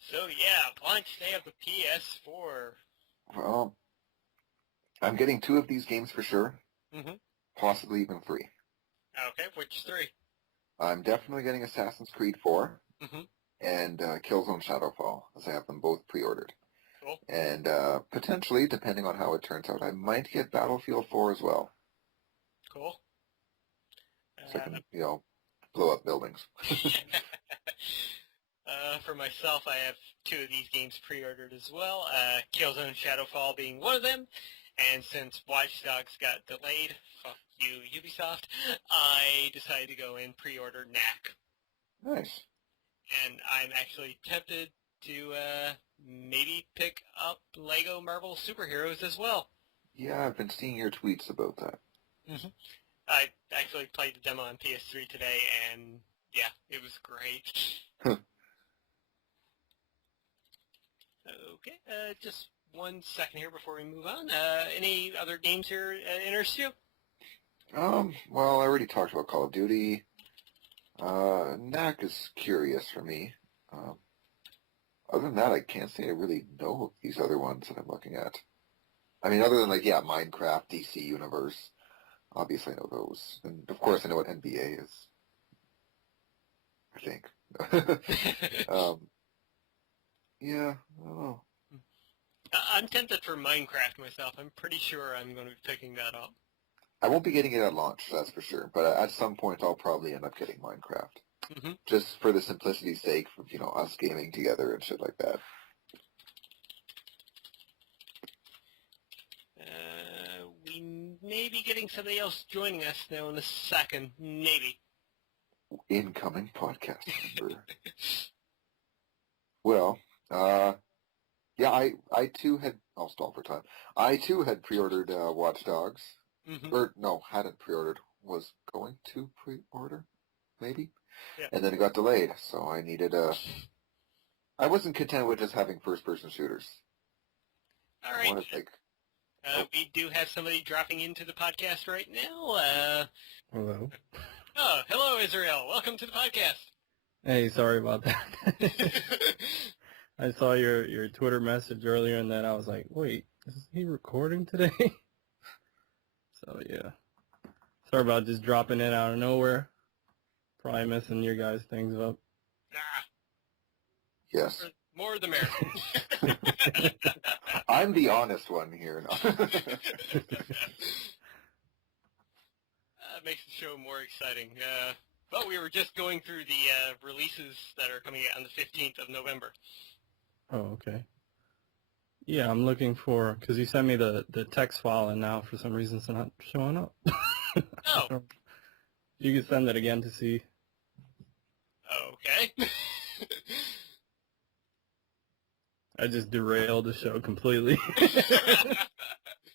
So yeah, launch day of the PS4. Well, I'm getting 2 of these games for sure. Possibly even 3. Okay, which 3? I'm definitely getting Assassin's Creed 4 and Killzone Shadowfall, as I have them both pre-ordered. Cool. And potentially, depending on how it turns out, I might get Battlefield 4 as well. Cool. so I can, blow up buildings. For myself, I have 2 of these games pre-ordered as well, Killzone Shadowfall being one of them, and since Watch Dogs got delayed, fuck you, Ubisoft, I decided to go and pre-order NAC. Nice. And I'm actually tempted to maybe pick up Lego Marvel Superheroes as well. Yeah, I've been seeing your tweets about that. Mm-hmm. I actually played the demo on PS3 today, and yeah, it was great. Okay, just 1 second here before we move on. Any other games here interest you? Well, I already talked about Call of Duty. NAC is curious for me. Other than that, I can't say I really know these other ones that I'm looking at. I mean, other than, Minecraft, DC Universe. Obviously, I know those. And, of course, I know what NBA is. I think. Yeah, I don't know. I'm tempted for Minecraft myself. I'm pretty sure I'm going to be picking that up. I won't be getting it at launch, that's for sure. But at some point, I'll probably end up getting Minecraft. Mm-hmm. Just for the simplicity's sake of, us gaming together and shit like that. We may be getting somebody else joining us now in a second. Maybe. Incoming podcast member. Well, yeah, I too had, I'll stall for time. I too had pre-ordered Watch Dogs. Mm-hmm. Or, no, hadn't pre-ordered. Was going to pre-order, maybe? Yeah. And then it got delayed, so I needed I wasn't content with just having first-person shooters. All right. I wanted, we do have somebody dropping into the podcast right now. Hello. Oh, hello, Isreal. Welcome to the podcast. Hey, sorry about that. I saw your Twitter message earlier, and then I was like, wait, is he recording today? So, yeah. Sorry about just dropping in out of nowhere. Probably messing your guys' things up. Nah. yes. More the merrier. I'm the honest one here. No. Makes the show more exciting. But we were just going through the releases that are coming out on the 15th of November. Oh, okay. Yeah, I'm looking for, because you sent me the text file, and now for some reason it's not showing up. Oh. You can send it again to see. Okay. I just derailed the show completely.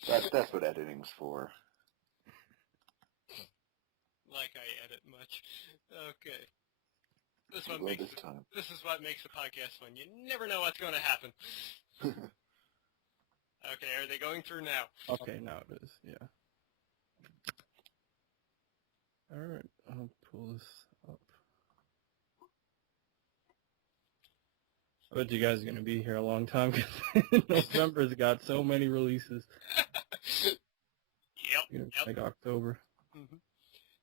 That's what editing's for. Like I edit much. Okay. This is what makes the podcast fun. You never know what's going to happen. Okay, are they going through now? Okay, now it is, yeah. Alright, I'll pull this up. I bet you guys are going to be here a long time, because November's got so many releases. Yep. Like October. Mm-hmm.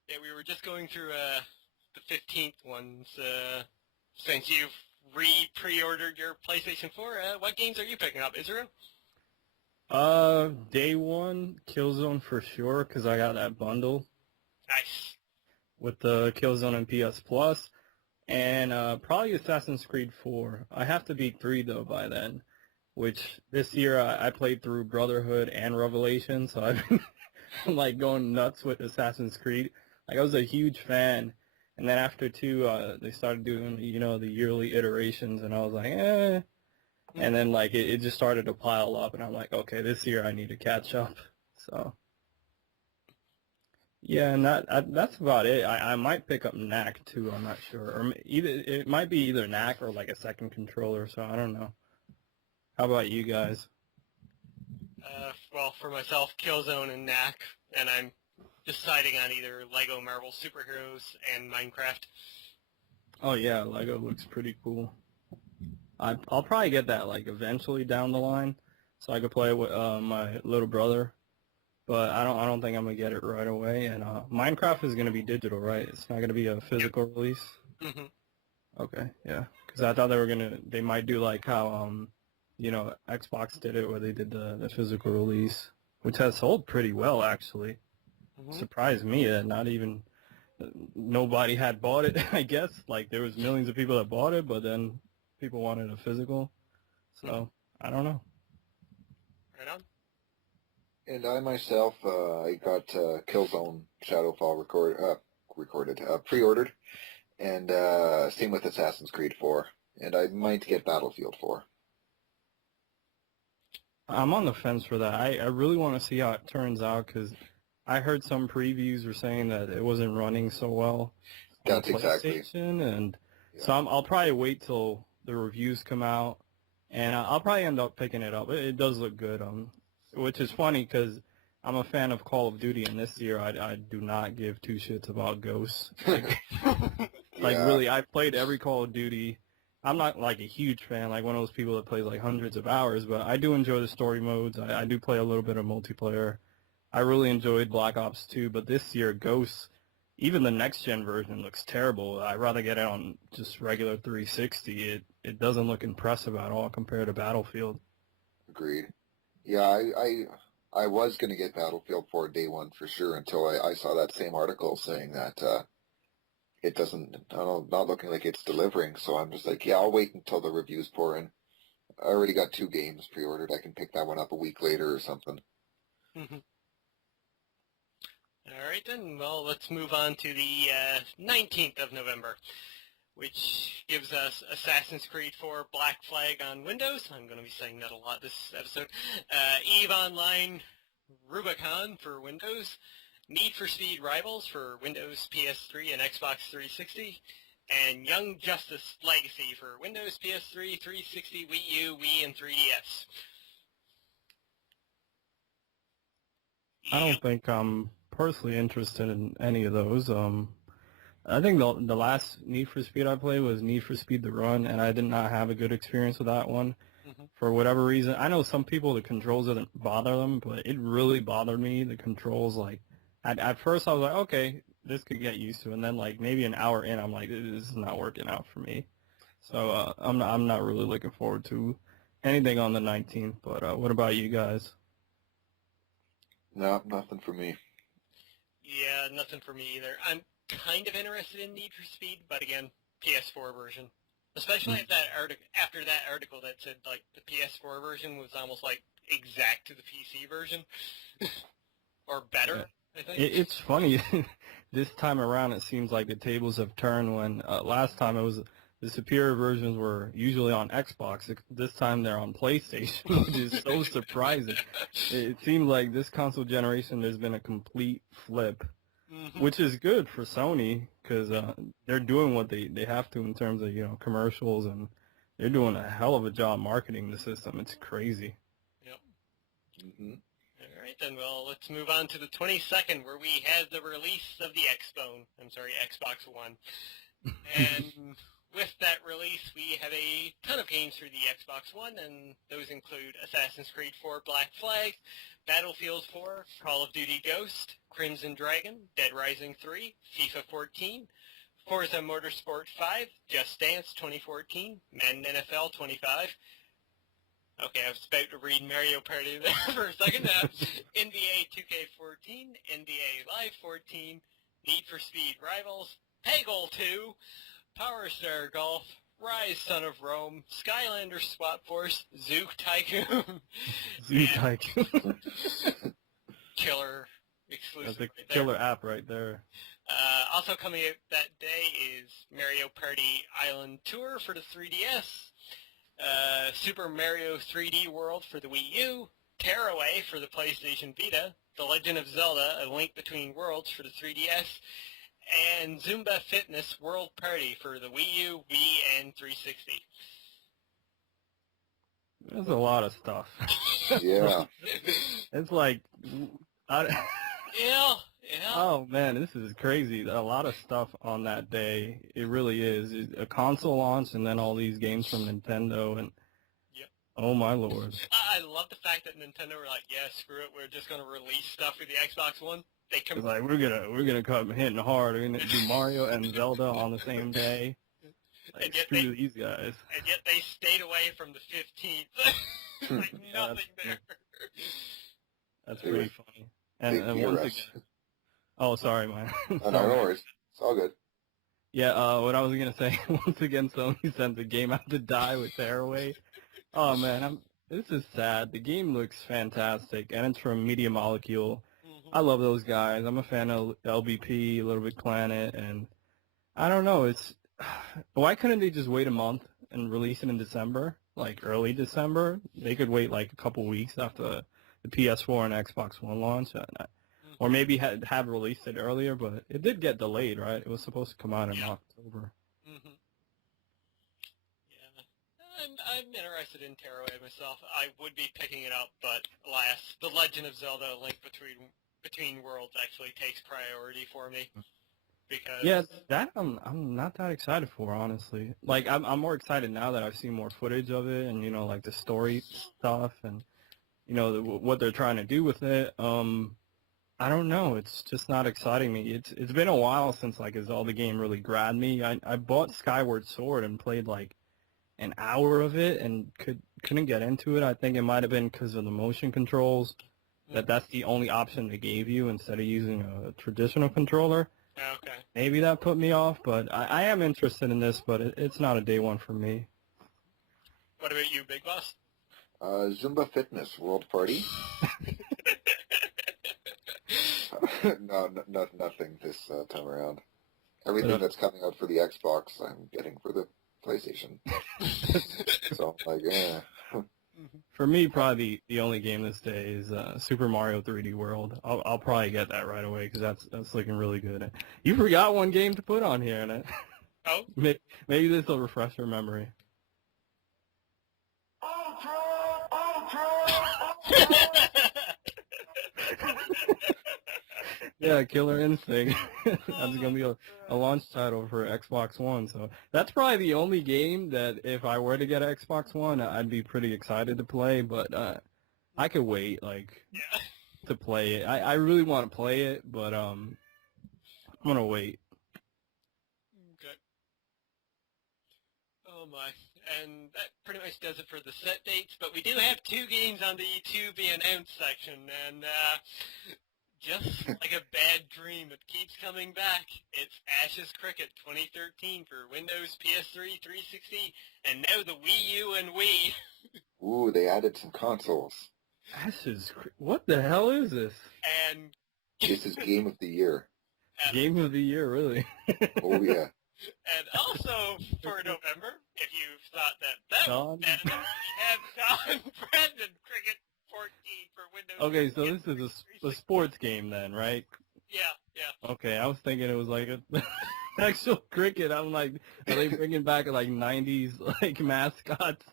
Yeah, we were just going through the 15th ones. Since you've pre-ordered your PlayStation 4, what games are you picking up, Israel? Day one, Killzone for sure, because I got that bundle. Nice. With the Killzone and PS Plus. And probably Assassin's Creed 4. I have to beat 3, though, by then. Which, this year, I played through Brotherhood and Revelation, so I've been, like, going nuts with Assassin's Creed. Like, I was a huge fan. And then after 2, they started doing, the yearly iterations, and I was like, eh. And then, like, it just started to pile up, and I'm like, okay, this year I need to catch up. So, yeah, and that's about it. I might pick up NAC, too, I'm not sure. Or it might be either NAC or, like, a second controller, so I don't know. How about you guys? Well, for myself, Killzone and NAC, and I'm deciding on either Lego Marvel Superheroes and Minecraft. Oh, yeah, Lego looks pretty cool. I'll probably get that, like, eventually down the line, so I could play with my little brother. But I don't think I'm gonna get it right away. And Minecraft is gonna be digital, right? It's not gonna be a physical release. Mm-hmm. Okay, yeah. Because I thought they might do like how Xbox did it, where they did the physical release, which has sold pretty well actually. Mm-hmm. Surprised me that not even nobody had bought it, I guess. Like, there was millions of people that bought it, but then people wanted a physical. So, I don't know. Right on. And I myself, I got Killzone Shadowfall pre-ordered, and same with Assassin's Creed 4, and I might get Battlefield 4. I'm on the fence for that. I really want to see how it turns out, because I heard some previews were saying that it wasn't running so well on That's the exactly. PlayStation, and Yeah. so I'll probably wait till the reviews come out, and I'll probably end up picking it up. It does look good, which is funny because I'm a fan of Call of Duty, and this year I do not give two shits about Ghosts. Like, Yeah. really, I played every Call of Duty. I'm not like a huge fan, like one of those people that plays like hundreds of hours, but I do enjoy the story modes. I do play a little bit of multiplayer. I really enjoyed Black Ops 2, but this year, Ghosts, even the next-gen version looks terrible. I'd rather get it on just regular 360. It doesn't look impressive at all compared to Battlefield. Agreed. Yeah, I was going to get Battlefield 4 day one for sure until I saw that same article saying that it doesn't, I don't know, not looking like it's delivering. So I'm just like, yeah, I'll wait until the reviews pour in. I already got 2 games pre-ordered. I can pick that one up a week later or something. Mm-hmm. All right, then. Well, let's move on to the 19th of November, which gives us Assassin's Creed 4 Black Flag on Windows. I'm going to be saying that a lot this episode. EVE Online Rubicon for Windows. Need for Speed Rivals for Windows, PS3, and Xbox 360. And Young Justice Legacy for Windows, PS3, 360, Wii U, Wii, and 3DS. I don't think I'm personally interested in any of those. I think the last Need for Speed I played was Need for Speed The Run, and I did not have a good experience with that one. Mm-hmm. For whatever reason. I know some people, the controls didn't bother them, but it really bothered me. The controls, like, at first I was like, okay, this could get used to, and then like maybe an hour in, I'm like, this is not working out for me. So I'm not really looking forward to anything on the 19th. But what about you guys? No, nothing for me. Yeah, nothing for me either. I'm kind of interested in Need for Speed, but again, PS4 version. Especially after that article that said like the PS4 version was almost like exact to the PC version, or better. Yeah. I think It's funny. This time around, it seems like the tables have turned. When last time it was the superior versions were usually on Xbox. This time they're on PlayStation, which is so surprising. It seems like this console generation there's been a complete flip, which is good for Sony because they're doing what they have to in terms of commercials, and they're doing a hell of a job marketing the system. It's crazy. Yep. Mm-hmm. All right, then. Well, let's move on to the 22nd, where we had the release of the Xbox One. And with that release, we have a ton of games for the Xbox One, and those include Assassin's Creed 4 Black Flag, Battlefield 4, Call of Duty Ghost, Crimson Dragon, Dead Rising 3, FIFA 14, Forza Motorsport 5, Just Dance 2014, Madden NFL 25. Okay, I was about to read Mario Party there for a second. NBA 2K14, NBA Live 14, Need for Speed Rivals, Peggle 2, Power Star Golf, Rise Son of Rome, Skylander Swap Force, Zook Tycoon. Zook Tycoon. Killer exclusive. That's a killer app right there. Also coming out that day is Mario Party Island Tour for the 3DS, Super Mario 3D World for the Wii U, Tearaway for the PlayStation Vita, The Legend of Zelda, A Link Between Worlds for the 3DS, and Zumba Fitness World Party for the Wii U, Wii, and 360. There's a lot of stuff. Yeah. It's like, Yeah. Oh man, this is crazy. A lot of stuff on that day. It really is. A console launch and then all these games from Nintendo and Yep. Oh my lord. I love the fact that Nintendo were like, yeah, screw it, we're just gonna release stuff for the Xbox One. It's like we're gonna come hitting hard. We're gonna do Mario and Zelda on the same day. Like, and yet screw these guys. And yet they stayed away from the 15th. Like nothing there. That's pretty funny. And once again. Oh, sorry, man. No worries. all good. Yeah, what I was gonna say, once again, Sony sent the game out to die with Tearaway. Oh man, this is sad. The game looks fantastic, and it's from Media Molecule. I love those guys. I'm a fan of LBP, Little Big Planet, and I don't know. Why couldn't they just wait a month and release it in December, like early December? They could wait like a couple weeks after the PS4 and Xbox One launch, or maybe have released it earlier. But it did get delayed, right? It was supposed to come out in October. Mm-hmm. Yeah, I'm interested in Tearaway myself. I would be picking it up, but alas, The Legend of Zelda: Link Between Worlds actually takes priority for me. Because yeah, that I'm not that excited for, honestly. Like I'm more excited now that I've seen more footage of it, and like the story stuff, and what they're trying to do with it. I don't know. It's just not exciting me. It's been a while since like a Zelda game really grabbed me. I bought Skyward Sword and played like an hour of it and couldn't get into it. I think it might have been because of the motion controls. That's the only option they gave you instead of using a traditional controller. Okay. Maybe that put me off, but I am interested in this, but it's not a day one for me. What about you, Big Boss? Zumba Fitness World Party. No, nothing this time around. Everything that's coming out for the Xbox, I'm getting for the PlayStation. So I'm like, yeah. For me, probably the only game this day is Super Mario 3D World. I'll probably get that right away because that's looking really good. You forgot one game to put on here, and Oh? Maybe this will refresh your memory. Yeah, Killer Instinct. That's gonna be a launch title for Xbox One. So that's probably the only game that if I were to get an Xbox One, I'd be pretty excited to play. But I could wait to play it. I really want to play it, but I'm gonna wait. Okay. Oh my. And that pretty much does it for the set dates, but we do have 2 games on the to be announced section, and just like a bad dream, it keeps coming back. It's Ash's Cricket 2013 for Windows, PS3, 360, and now the Wii U and Wii. Ooh, they added some consoles. What the hell is this? And this is Game of the Year. Game of the Year, really? Oh yeah. And also for November, if you thought that was bad enough, we have Don Brendan Cricket 14 for Windows. Okay, so this is a sports game then, right? Yeah. Okay, I was thinking it was like a actual cricket. I'm like, are they bringing back like 90s like mascots?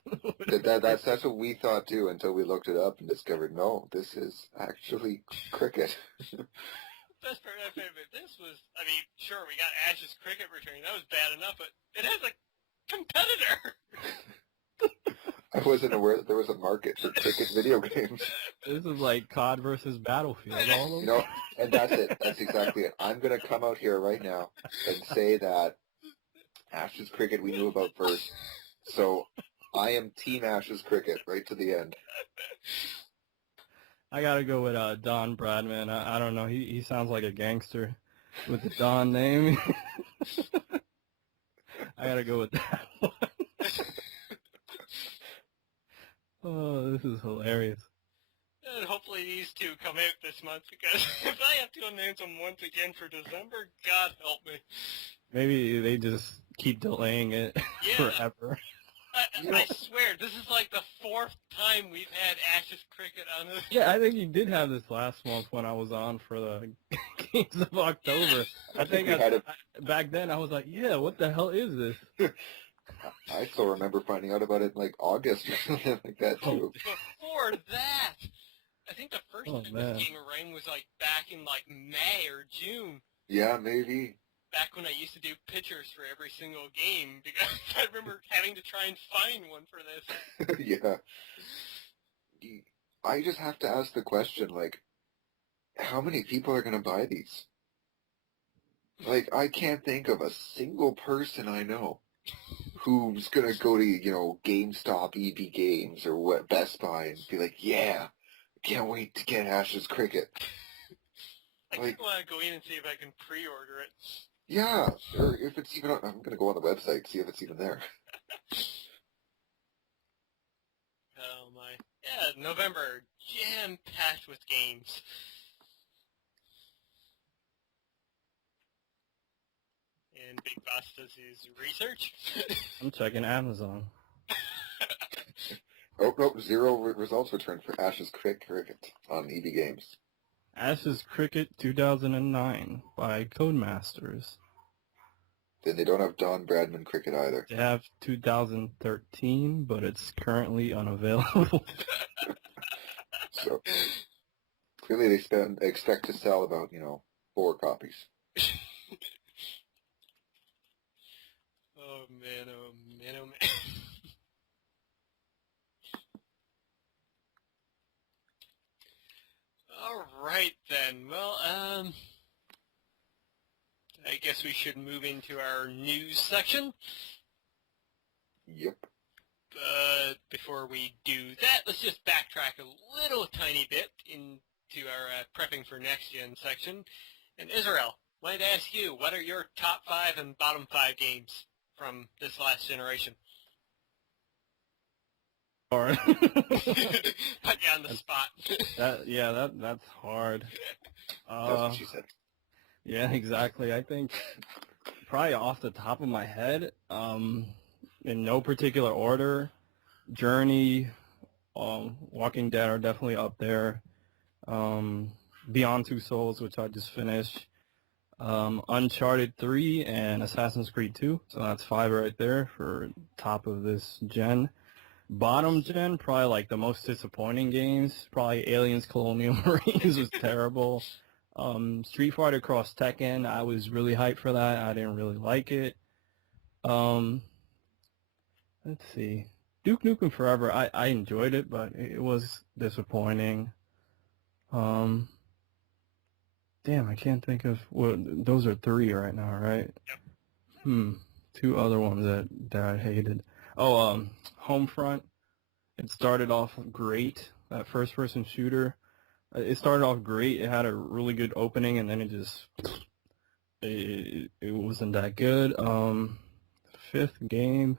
That's what we thought too until we looked it up and discovered no, this is actually cricket. Best part of it, this was, I mean, sure, we got Ash's Cricket returning. That was bad enough, but it has a competitor. I wasn't aware that there was a market for cricket video games. This is like COD versus Battlefield all over. And that's it. That's exactly it. I'm going to come out here right now and say that Ash's Cricket we knew about first. So I am Team Ash's Cricket right to the end. I gotta go with Don Bradman. I don't know. He sounds like a gangster with the Don name. I gotta go with that one. Oh, this is hilarious. And hopefully these 2 come out this month, because if I have to announce them once again for December, God help me. Maybe they just keep delaying it forever. I swear, this is like the 4th time we've had Ash's Cricket on this. Yeah, I think you did have this last month when I was on for the Games of October. I think back then I was like, yeah, what the hell is this? I still remember finding out about it in like August or something like that too. Before that, I think the first time this game around was like back in like May or June. Yeah, maybe. Back when I used to do pictures for every single game, because I remember having to try and find one for this. Yeah. I just have to ask the question, like, how many people are going to buy these? Like, I can't think of a single person I know who's going to go to, GameStop, EB Games, or what, Best Buy, and be like, yeah, I can't wait to get Ash's Cricket. I want to go in and see if I can pre-order it. Yeah, or if it's even, I'm going to go on the website, see if it's even there. Oh my. Yeah, November, jam-packed with games. And Big Boss does his research. I'm checking Amazon. Oh, no, zero results returned for Ash's Cricket on EB Games. Ash's Cricket 2009 by Codemasters. Then they don't have Don Bradman Cricket either. They have 2013, but it's currently unavailable. So clearly they expect to sell about, 4 copies. Oh man, oh man, oh man. Alright then, well, I guess we should move into our news section. Yep. Before we do that, let's just backtrack a little tiny bit into our prepping for next gen section. And Israel, I wanted to ask you, what are your top 5 and bottom 5 games from this last generation? Hard. Put you on the spot. That's hard. That's what she said. Yeah, exactly. I think probably off the top of my head, in no particular order, Journey, Walking Dead are definitely up there. Beyond Two Souls, which I just finished. Uncharted 3 and Assassin's Creed 2. So that's 5 right there for top of this gen. Bottom gen, probably like the most disappointing games. Probably Aliens Colonial Marines was terrible. Street Fighter Cross Tekken, I was really hyped for that. I didn't really like it. Let's see. Duke Nukem Forever, I enjoyed it, but it was disappointing. Damn, I can't think of, well, those are 3 right now, right? Yep. 2 other ones that I hated. Oh, Homefront. It started off great, that first-person shooter. It started off great. It had a really good opening, and then it wasn't that good. 5th game.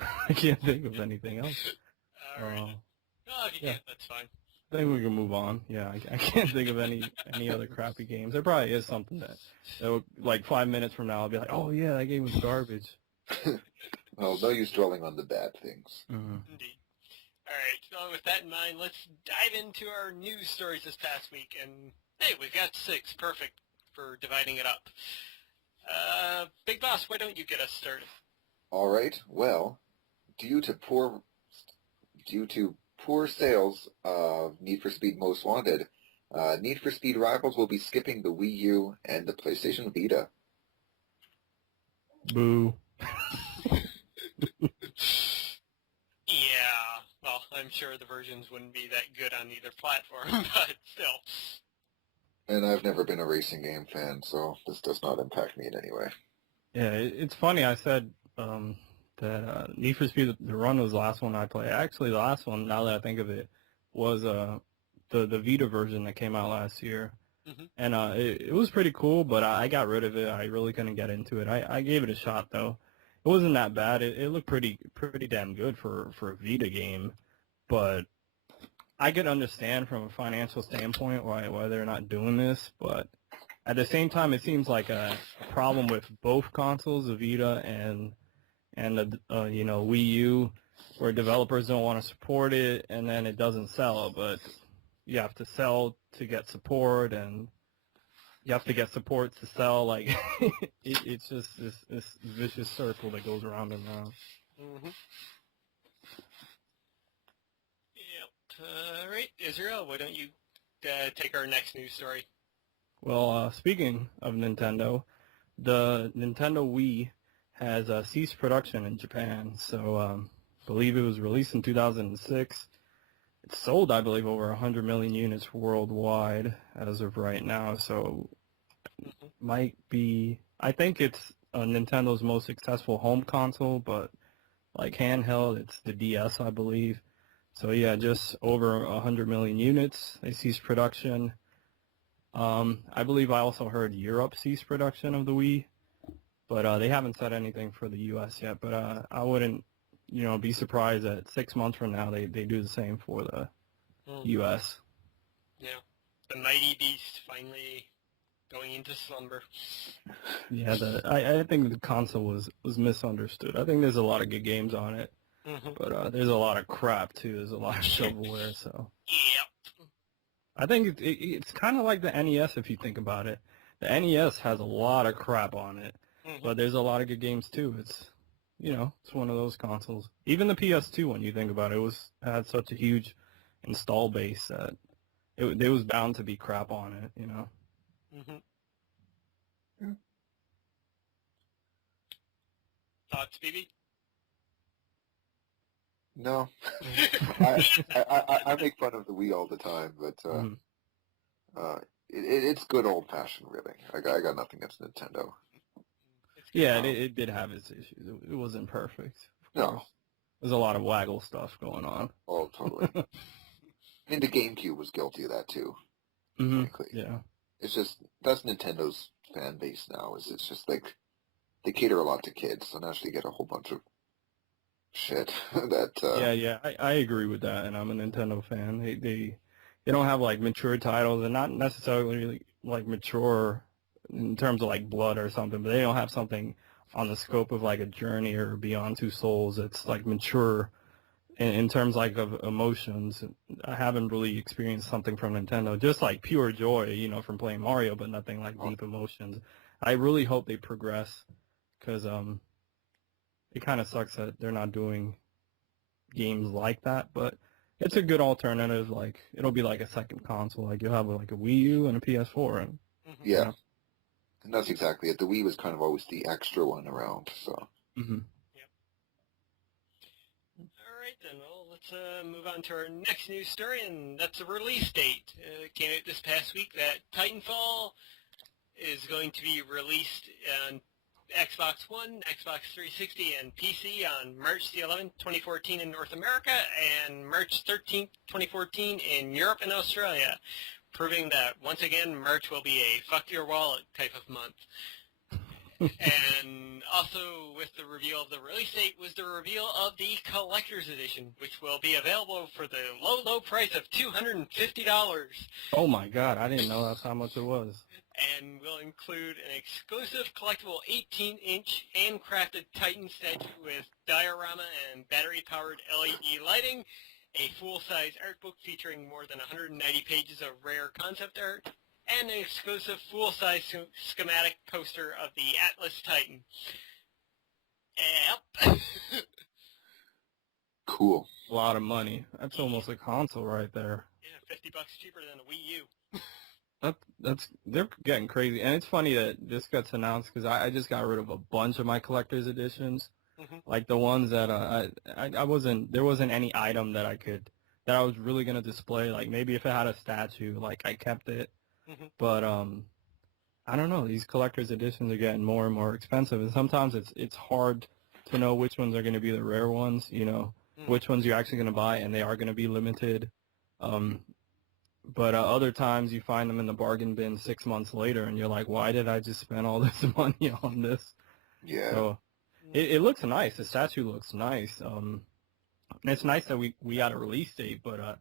I can't think of anything else. All right. No, if you can't, that's fine. I think we can move on. Yeah, I can't think of any other crappy games. There probably is something that will, like 5 minutes from now, I'll be like, oh yeah, that game was garbage. Well, no use dwelling on the bad things. Indeed. All right, so with that in mind, let's dive into our news stories this past week. And hey, we've got 6. Perfect for dividing it up. Big Boss, why don't you get us started? All right. Well, due to poor sales of Need for Speed Most Wanted, Need for Speed Rivals will be skipping the Wii U and the PlayStation Vita. Boo. Yeah, well, I'm sure the versions wouldn't be that good on either platform, but still. And I've never been a racing game fan, so this does not impact me in any way. Yeah, it's funny. I said that Need for Speed The Run was the last one I played. Actually, the last one, now that I think of it, was the Vita version that came out last year. Mm-hmm. And it was pretty cool, but I got rid of it. I really couldn't get into it. I gave it a shot, though. It wasn't that bad. It looked pretty damn good for a Vita game, but I could understand from a financial standpoint why they're not doing this, but at the same time, it seems like a problem with both consoles, the Vita and the Wii U, where developers don't want to support it, and then it doesn't sell. But you have to sell to get support, and you have to get support to sell. Like it's just this vicious circle that goes around and around. Mm-hmm. Yep. All right, Israel, why don't you take our next news story? Well, speaking of Nintendo, the Nintendo Wii has ceased production in Japan. So I believe it was released in 2006. It sold, I believe, over 100 million units worldwide as of right now. So might be, I think it's Nintendo's most successful home console, but like handheld, it's the DS, I believe. So yeah, just over 100 million units. They ceased production. I believe I also heard Europe cease production of the Wii, but they haven't said anything for the U.S. yet. But I wouldn't, be surprised that 6 months from now they do the same for the U.S. Yeah, the mighty beast finally going into slumber. Yeah, I think the console was misunderstood. I think there's a lot of good games on it, but there's a lot of crap too. There's a lot of shovelware, so. Yeah. I think it's kind of like the NES if you think about it. The NES has a lot of crap on it, but there's a lot of good games too. It's, it's one of those consoles. Even the PS2, when you think about it, had such a huge install base that there was bound to be crap on it, Thoughts, BB? No. I make fun of the Wii all the time, but it's good old-fashioned ribbing. I got nothing against Nintendo. Yeah, it did have its issues. It wasn't perfect. No. There's a lot of waggle stuff going on. Oh, totally. I mean, the GameCube was guilty of that too. Frankly. Yeah. It's just that's Nintendo's fan base now. It's just like they cater a lot to kids, so naturally you get a whole bunch of shit that. Yeah. I agree with that, and I'm a Nintendo fan. They don't have like mature titles, and not necessarily like mature in terms of like blood or something, but they don't have something on the scope of like a Journey or Beyond Two Souls. It's like mature in terms like of emotions. I haven't really experienced something from Nintendo, just like pure joy, from playing Mario, but nothing like deep emotions. I really hope they progress, because it kind of sucks that they're not doing games like that, but it's a good alternative. Like, it'll be like a second console. Like, you'll have like a Wii U and a PS4. And, yeah. And that's exactly it. The Wii was kind of always the extra one around, so. Yep. All right, then. Well, let's move on to our next news story, and that's a release date. It came out this past week that Titanfall is going to be released on Xbox One, Xbox 360, and PC on March the 11th, 2014 in North America, and March 13th, 2014 in Europe and Australia, proving that, once again, March will be a fuck your wallet type of month. And also with the reveal of the release date was the reveal of the Collector's Edition, which will be available for the low, low price of $250. Oh my god, I didn't know that's how much it was. And will include an exclusive collectible 18-inch handcrafted Titan statue with diorama and battery-powered LED lighting, a full-size art book featuring more than 190 pages of rare concept art, and an exclusive full-size schematic poster of the Atlas Titan. Yep. Cool. A lot of money. That's almost a console right there. Yeah, $50 cheaper than a Wii U. They're getting crazy, and it's funny that this gets announced because I just got rid of a bunch of my collector's editions, like the ones that there wasn't any item that I was really gonna display. Like maybe if it had a statue, like I kept it, but I don't know. These collector's editions are getting more and more expensive, and sometimes it's hard to know which ones are gonna be the rare ones. Which ones you're actually gonna buy, and they are gonna be limited. But other times you find them in the bargain bin 6 months later, and you're like, why did I just spend all this money on this? Yeah. So it looks nice. The statue looks nice. And it's nice that we got a release date, but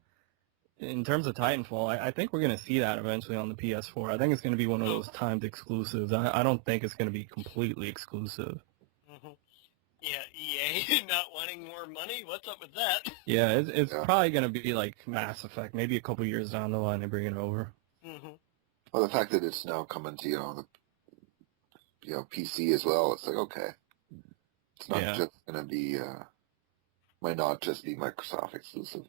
in terms of Titanfall, I think we're going to see that eventually on the PS4. I think it's going to be one of those timed exclusives. I don't think it's going to be completely exclusive. Yeah, EA not wanting more money? What's up with that? Yeah, it's probably going to be like Mass Effect. Maybe a couple years down the line they bring it over. Well, the fact that it's now coming to, PC as well, it's like, okay. It's not just going to be, might not just be Microsoft exclusive.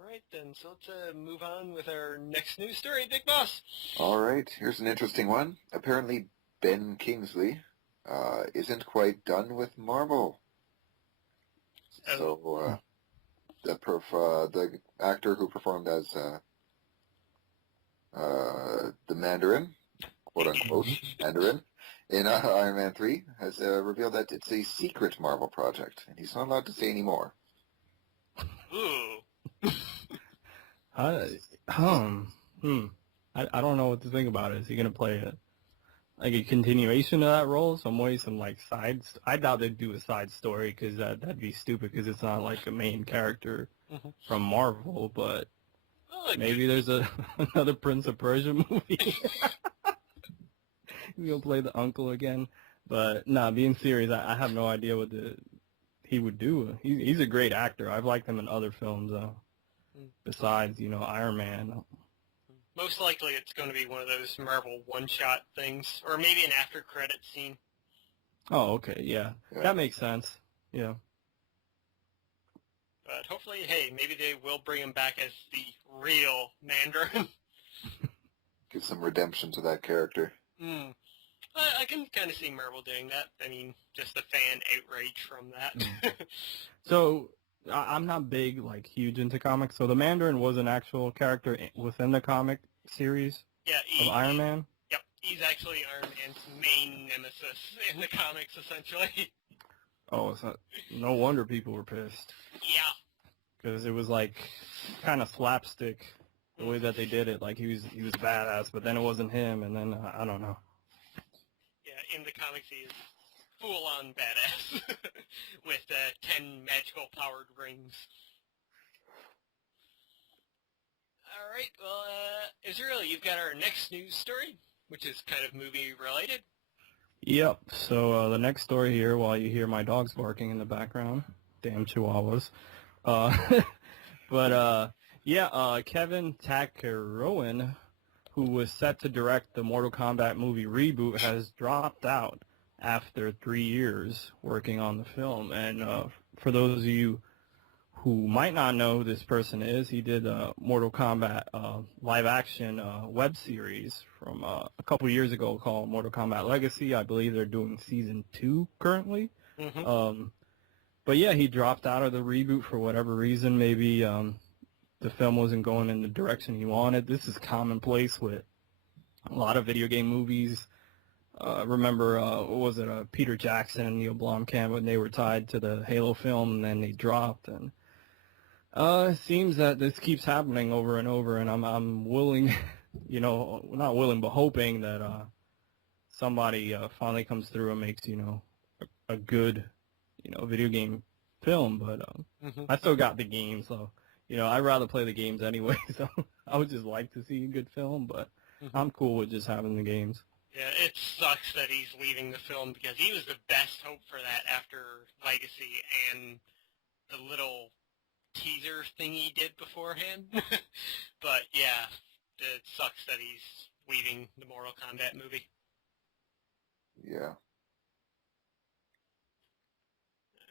Right then, so let's move on with our next news story, Big Boss. All right, here's an interesting one. Apparently, Ben Kingsley isn't quite done with Marvel. So the actor who performed as the Mandarin, quote unquote Mandarin, in Iron Man 3 has revealed that it's a secret Marvel project, and he's not allowed to say any more. Ooh. I don't know what to think about it. Is he gonna play a continuation of that role? Some like sides. I doubt they'd do a side story because that'd be stupid because it's not like a main character from Marvel. But maybe there's another Prince of Persia movie. He's gonna play the uncle again. But nah, being serious, I have no idea what he would do. He's a great actor. I've liked him in other films besides Iron Man. Most likely it's going to be one of those Marvel one-shot things, or maybe an after-credit scene. Oh, okay, yeah. That makes sense. Yeah. But hopefully, hey, maybe they will bring him back as the real Mandarin. Give some redemption to that character. I can kind of see Marvel doing that. I mean, just the fan outrage from that. So, I'm not big, like, huge into comics, so the Mandarin was an actual character within the comic series of Iron Man? Yep, he's actually Iron Man's main nemesis in the comics, essentially. Oh, so no wonder people were pissed. Yeah. Because it was, like, kind of slapstick, the way that they did it. Like, he was badass, but then it wasn't him, and then, I don't know. Yeah, in the comics he is full-on badass with 10 magical-powered rings. All right, well, Isreal, you've got our next news story, which is kind of movie-related. Yep, so the next story here, while you hear my dogs barking in the background, damn chihuahuas, Kevin Takaroan, who was set to direct the Mortal Kombat movie reboot, has dropped out after 3 years working on the film. And for those of you who might not know who this person is, he did a Mortal Kombat live-action web series from a couple years ago called Mortal Kombat Legacy. I believe they're doing Season 2 currently. But yeah, he dropped out of the reboot for whatever reason. Maybe the film wasn't going in the direction he wanted. This is commonplace with a lot of video game movies. Remember, what was it, Peter Jackson and Neil Blomkamp, when they were tied to the Halo film and then they dropped. And it seems that this keeps happening over and over, and I'm willing, not willing, but hoping that somebody finally comes through and makes, a good, video game film. But I still got the game, so, I'd rather play the games anyway, so I would just like to see a good film, but I'm cool with just having the games. Yeah, it sucks that he's leaving the film because he was the best hope for that after Legacy and the little teaser thing he did beforehand. But yeah, it sucks that he's leaving the Mortal Kombat movie. Yeah.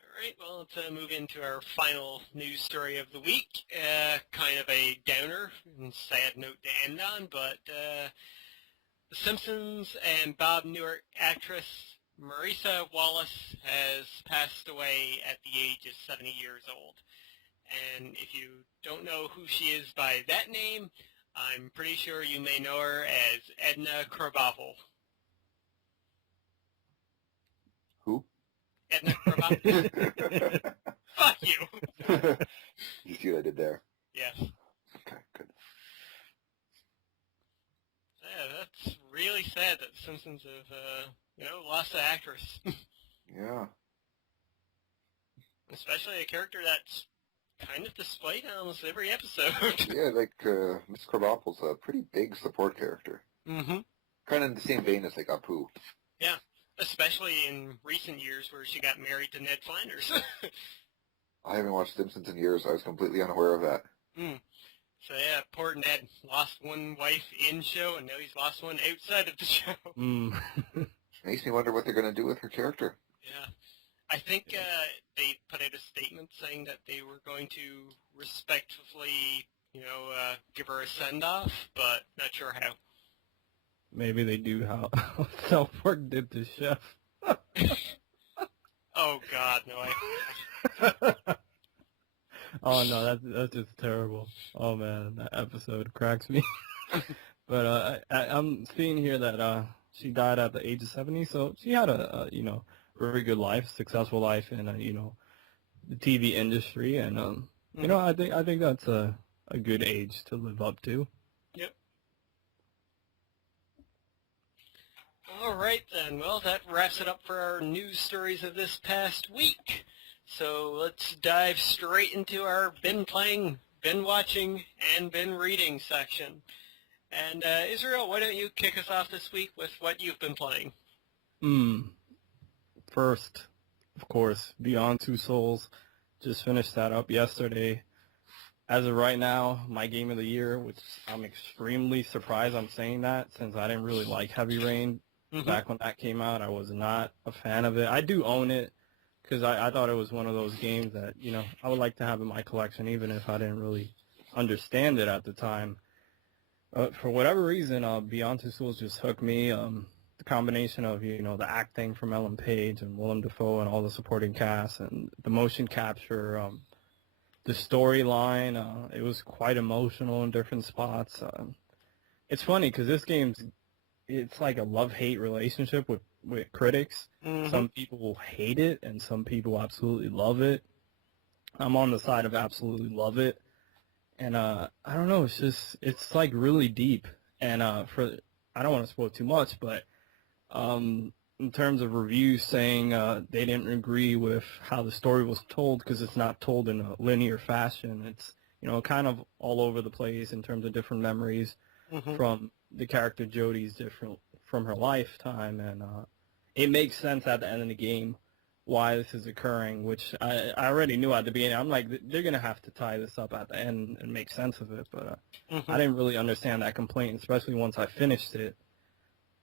All right, well, let's move into our final news story of the week. Kind of a downer and sad note to end on, but The Simpsons and Bob Newhart actress Marissa Wallace has passed away at the age of 70 years old. And if you don't know who she is by that name, I'm pretty sure you may know her as Edna Krabappel. Who? Edna Krabappel. Fuck you. You see what I did there? Yes. Okay, good. Yeah, that's really sad that The Simpsons have, lost an actress. Yeah. Especially a character that's kind of displayed in almost every episode. Yeah, like, Miss Krabappel's a pretty big support character. Mm-hmm. Kind of in the same vein as, like, Apu. Yeah, especially in recent years where she got married to Ned Flanders. I haven't watched Simpsons in years. I was completely unaware of that. So yeah, poor Ned lost one wife in show, and now he's lost one outside of the show. Makes me wonder what they're going to do with her character. Yeah. I think they put out a statement saying that they were going to respectfully, give her a send-off, but not sure how. Maybe they do how South Park did to Chef. Oh, God, no. Oh, no, that's just terrible. Oh, man, that episode cracks me. But I'm seeing here that she died at the age of 70, so she had a very good life, successful life in, the TV industry, and, I think that's a good age to live up to. Yep. All right, then. Well, that wraps it up for our news stories of this past week. So let's dive straight into our been playing, been watching, and been reading section. And Isreal, why don't you kick us off this week with what you've been playing? First, of course, Beyond Two Souls. Just finished that up yesterday. As of right now, my game of the year, which I'm extremely surprised I'm saying that, since I didn't really like Heavy Rain. Back when that came out, I was not a fan of it. I do own it, because I thought it was one of those games that, I would like to have in my collection, even if I didn't really understand it at the time. For whatever reason, Beyond Two Souls just hooked me. The combination of, the acting from Ellen Page and Willem Dafoe and all the supporting cast and the motion capture, the storyline, it was quite emotional in different spots. It's funny because this game's, it's like a love-hate relationship with critics. Some people hate it and some people absolutely love it. I'm on the side of absolutely love it. And I don't know, it's like really deep. And I don't want to spoil too much, but in terms of reviews saying they didn't agree with how the story was told because it's not told in a linear fashion. It's, kind of all over the place in terms of different memories from the character Jodie's different from her lifetime. And it makes sense at the end of the game why this is occurring, which I already knew at the beginning. I'm like, they're going to have to tie this up at the end and make sense of it. But I didn't really understand that complaint, especially once I finished it.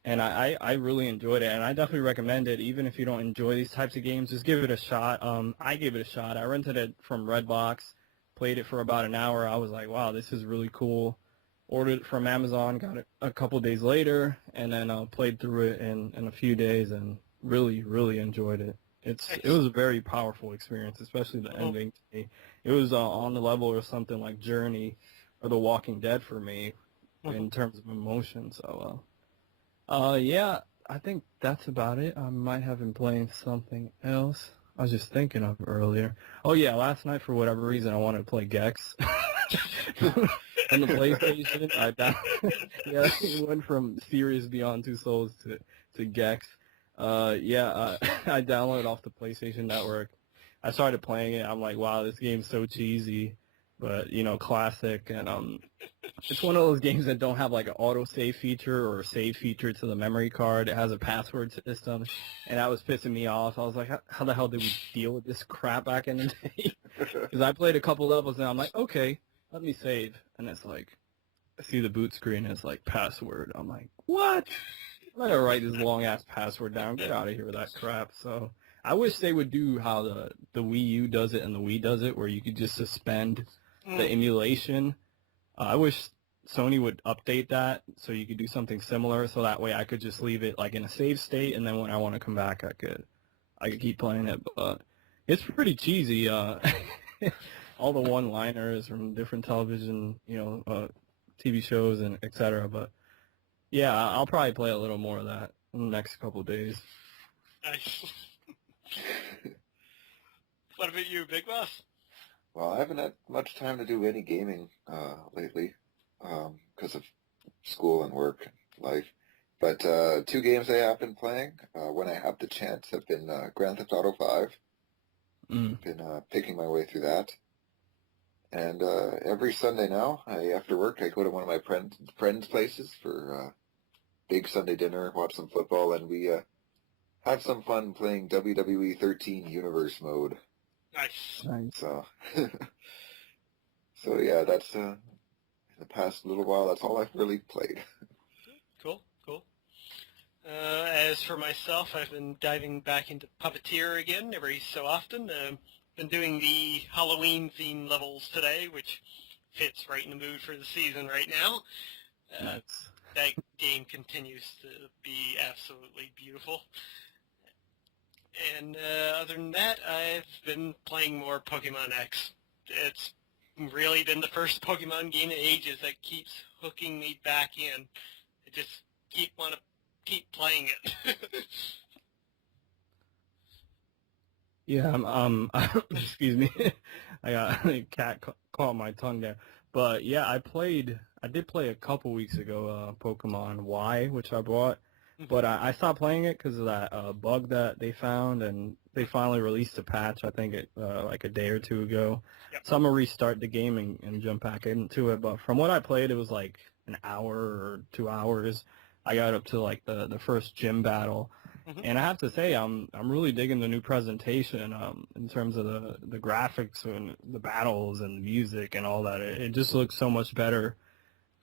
And I really enjoyed it, and I definitely recommend it. Even if you don't enjoy these types of games, just give it a shot. I gave it a shot. I rented it from Redbox, played it for about an hour. I was like, wow, this is really cool. Ordered it from Amazon, got it a couple days later, and then played through it in a few days, and really, really enjoyed it. It was a very powerful experience, especially the ending to me. It was on the level or something like Journey or The Walking Dead for me in terms of emotion. So, yeah, I think that's about it. I might have been playing something else I was just thinking of earlier. Oh, yeah, last night, for whatever reason, I wanted to play Gex. On the PlayStation, it went from serious Beyond Two Souls to Gex. I downloaded off the PlayStation Network. I started playing it. I'm like, wow, this game's so cheesy, but classic. And it's one of those games that don't have like an autosave feature or a save feature to the memory card. It has a password system, and that was pissing me off. I was like, how the hell did we deal with this crap back in the day? Because I played a couple levels, and I'm like, okay, let me save. And it's like, I see the boot screen, and it's like, password. I'm like, what? I'm not going to write this long-ass password down. Get out of here with that crap. So I wish they would do how the Wii U does it and the Wii does it, where you could just suspend the emulation. I wish Sony would update that so you could do something similar, so that way I could just leave it like in a save state, and then when I want to come back, I could keep playing it. But it's pretty cheesy. All the one-liners from different television, TV shows and etc. But yeah, I'll probably play a little more of that in the next couple of days. Nice. What about you, Big Boss? Well, I haven't had much time to do any gaming lately because of school and work and life. But 2 games I have been playing when I have the chance have been Grand Theft Auto 5. Been picking my way through that. And every Sunday now, after work, I go to one of my friends' places for big Sunday dinner, watch some football, and we have some fun playing WWE 13 Universe mode. Nice. So, yeah, that's in the past little while. That's all I've really played. Cool. As for myself, I've been diving back into Puppeteer again every so often. Been doing the Halloween theme levels today, which fits right in the mood for the season right now. That game continues to be absolutely beautiful. And other than that, I've been playing more Pokemon X. It's really been the first Pokemon game in ages that keeps hooking me back in. I just want to keep playing it. Yeah, excuse me. I got a cat caught my tongue there. But yeah, I did play a couple weeks ago, Pokemon Y, which I bought. But I stopped playing it because of that bug that they found, and they finally released a patch, I think, like a day or two ago. Yep. So I'm going to restart the game and jump back into it. But from what I played, it was like an hour or 2 hours. I got up to like the first gym battle. And I have to say, I'm really digging the new presentation in terms of the graphics and the battles and the music and all that. It just looks so much better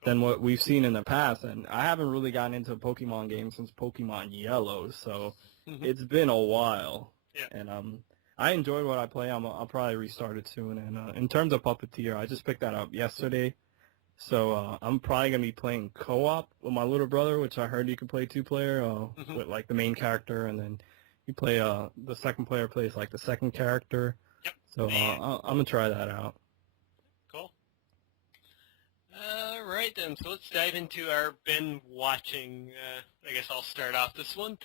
than what we've seen in the past. And I haven't really gotten into a Pokemon game since Pokemon Yellow, so it's been a while. Yeah. And I enjoyed what I play. I'll probably restart it soon. And in terms of Puppeteer, I just picked that up yesterday. So I'm probably going to be playing co-op with my little brother, which I heard you could play two-player with like the main character, and then you play the second player plays like the second character. Yep. So I'm going to try that out. Cool. All right, then. So let's dive into our been watching. I guess I'll start off this one.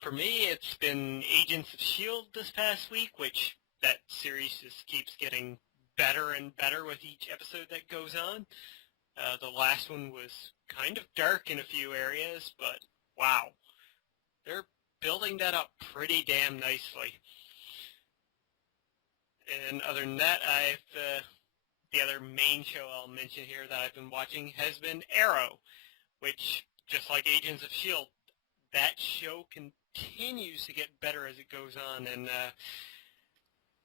For me, it's been Agents of S.H.I.E.L.D. this past week, which that series just keeps getting better and better with each episode that goes on. The last one was kind of dark in a few areas, but wow. They're building that up pretty damn nicely. And other than that, the other main show I'll mention here that I've been watching has been Arrow, which, just like Agents of S.H.I.E.L.D., that show continues to get better as it goes on. And,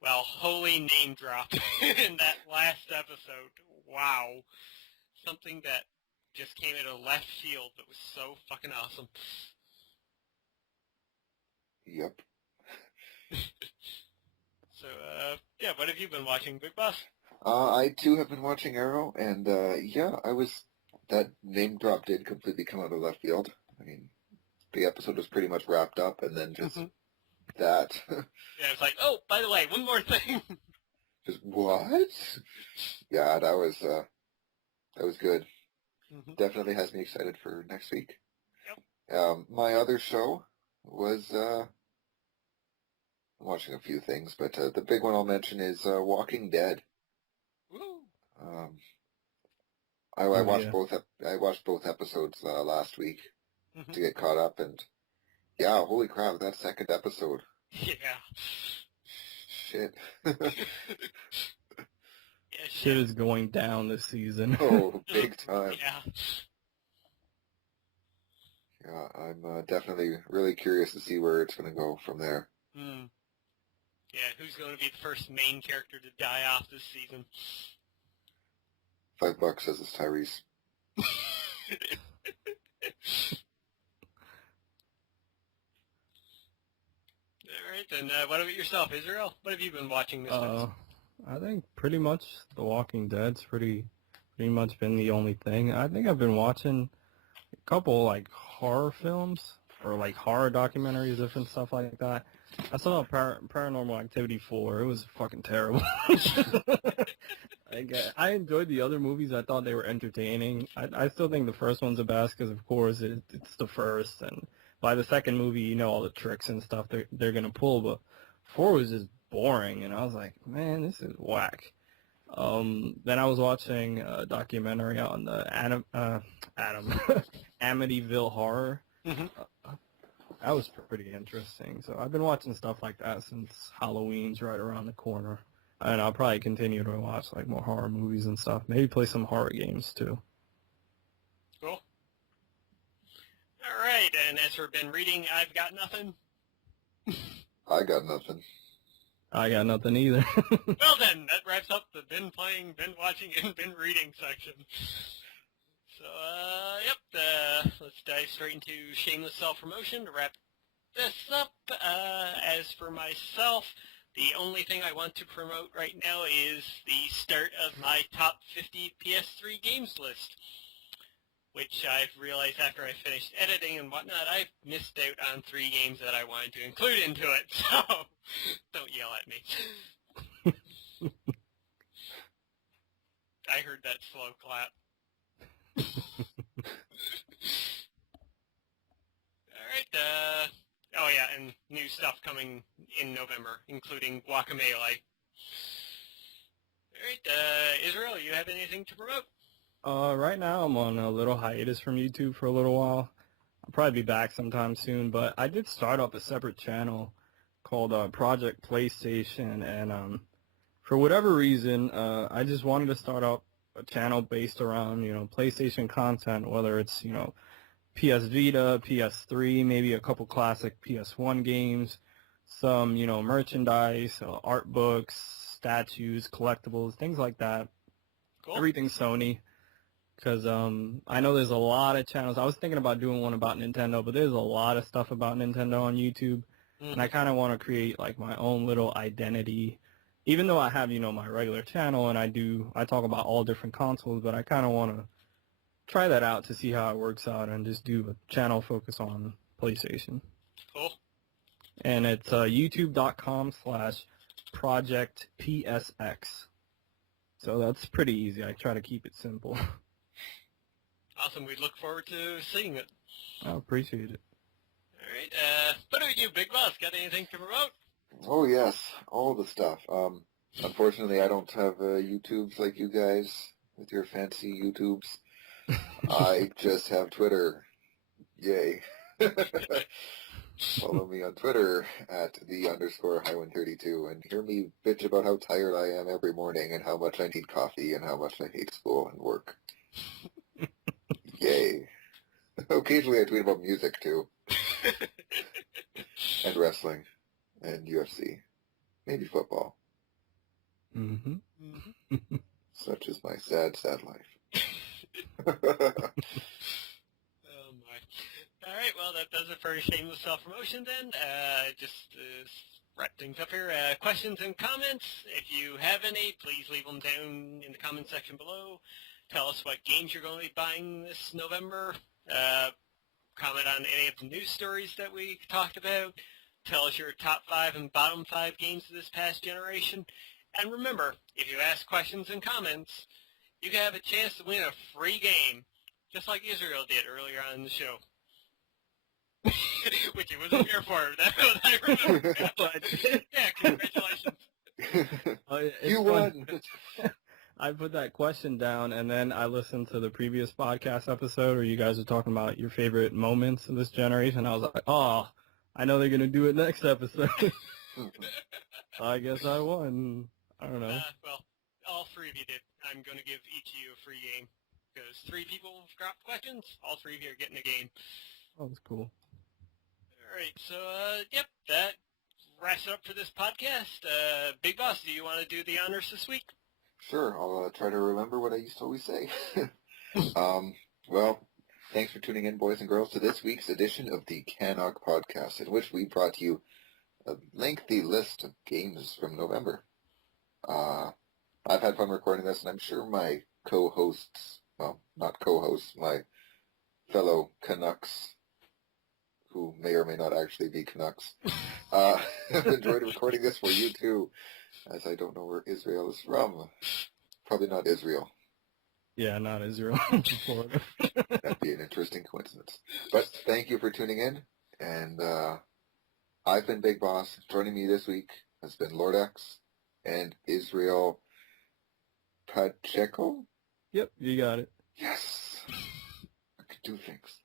well, holy name drop in that last episode. Wow. Something that just came out of left field that was so fucking awesome. Yep. So, yeah, what have you been watching, Big Boss? I too have been watching Arrow, and that name drop did completely come out of left field. I mean, the episode was pretty much wrapped up, and then just that. Yeah, it's like, oh, by the way, one more thing. Just what? Yeah, that was good. Definitely has me excited for next week. Yep. My other show was I'm watching a few things, but the big one I'll mention is Walking Dead. Woo. I watched both episodes last week to get caught up, and yeah, holy crap, that second episode. Yeah. Shit. Shit is going down this season. Oh, big time. Yeah. Yeah, I'm definitely really curious to see where it's going to go from there. Yeah, who's going to be the first main character to die off this season? $5 says it's Tyrese. All right, then. What about yourself, Israel? What have you been watching this week? I think pretty much The Walking Dead's pretty much been the only thing. I think I've been watching a couple like horror films or like horror documentaries, different stuff like that. I saw Paranormal Activity 4. It was fucking terrible. I enjoyed the other movies. I thought they were entertaining. I still think the first one's the best because, of course, it's the first. And by the second movie, you know all the tricks and stuff they're going to pull. But 4 was just boring. And I was like, man, this is whack. Then I was watching a documentary on the Amityville Horror. That was pretty interesting. So I've been watching stuff like that since Halloween's right around the corner. And I'll probably continue to watch like more horror movies and stuff. Maybe play some horror games too. Cool. All right, and as for been reading, I've got nothing. I got nothing. I got nothing either. Well then, that wraps up the been playing, been watching, and been reading section. So, let's dive straight into shameless self-promotion to wrap this up. As for myself, the only thing I want to promote right now is the start of my top 50 PS3 games list, which I've realized after I finished editing and whatnot, I've missed out on 3 games that I wanted to include into it, so don't yell at me. I heard that slow clap. Alright, oh yeah, and new stuff coming in November, including Guacamelee. Alright, Israel? Israel, you have anything to promote? Right now I'm on a little hiatus from YouTube for a little while. I'll probably be back sometime soon, but I did start up a separate channel called Project PlayStation, and for whatever reason, I just wanted to start up a channel based around, PlayStation content, whether it's, PS Vita, PS3, maybe a couple classic PS1 games, some, merchandise, art books, statues, collectibles, things like that. Cool. Everything Sony. Because I know there's a lot of channels. I was thinking about doing one about Nintendo, but there's a lot of stuff about Nintendo on YouTube. And I kind of want to create like my own little identity. Even though I have, my regular channel and I talk about all different consoles, but I kind of want to try that out to see how it works out and just do a channel focus on PlayStation. Cool. And it's youtube.com/projectpsx. So that's pretty easy. I try to keep it simple. Awesome. We look forward to seeing it. I appreciate it. All right. What about you, Big Boss? Got anything to promote? Oh yes, all the stuff. Unfortunately, I don't have YouTubes like you guys with your fancy YouTubes. I just have Twitter. Yay. Follow me on Twitter at @the_Highwind32 and hear me bitch about how tired I am every morning and how much I need coffee and how much I hate school and work. Yay. Occasionally I tweet about music too. And wrestling. And UFC. Maybe football. Mm-hmm. Such is my sad, sad life. Oh, my. All right, well, that does it for shameless self-promotion then. Just wrap things up here. Questions and comments. If you have any, please leave them down in the comment section below. Tell us what games you're going to be buying this November. Comment on any of the news stories that we talked about. Tell us your top 5 and bottom 5 games of this past generation. And remember, if you ask questions and comments, you can have a chance to win a free game, just like Israel did earlier on in the show. Which he wasn't here for. That's what I remember. Yeah, congratulations. You won. I put that question down, and then I listened to the previous podcast episode where you guys were talking about your favorite moments of this generation. I was like, oh, I know they're going to do it next episode. I guess I won. I don't know. Well, all 3 of you did. I'm going to give each of you a free game. Because 3 people dropped questions, all 3 of you are getting a game. Oh, that's cool. All right, so, yep, that wraps it up for this podcast. Big Boss, do you want to do the honors this week? Sure, I'll try to remember what I used to always say. Well, thanks for tuning in, boys and girls, to this week's edition of the CanUK Podcast, in which we brought you a lengthy list of games from November. I've had fun recording this, and I'm sure my co-hosts, well, not co-hosts, my fellow Canucks, who may or may not actually be Canucks, have enjoyed recording this for you too, as I don't know where Israel is from. Probably not Israel. Yeah, not Israel. Florida. That'd be an interesting coincidence. But thank you for tuning in, and I've been Big Boss. Joining me this week has been Lord X and Israel Pacheco. Yep, you got it. Yes, I could do things.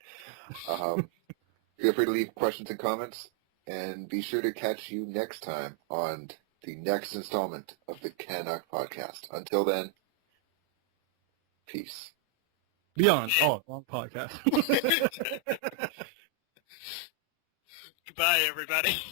Feel free to leave questions and comments, and be sure to catch you next time on the next installment of the CanUK Podcast. Until then, peace. Beyond. Oh, wrong podcast. Goodbye, everybody.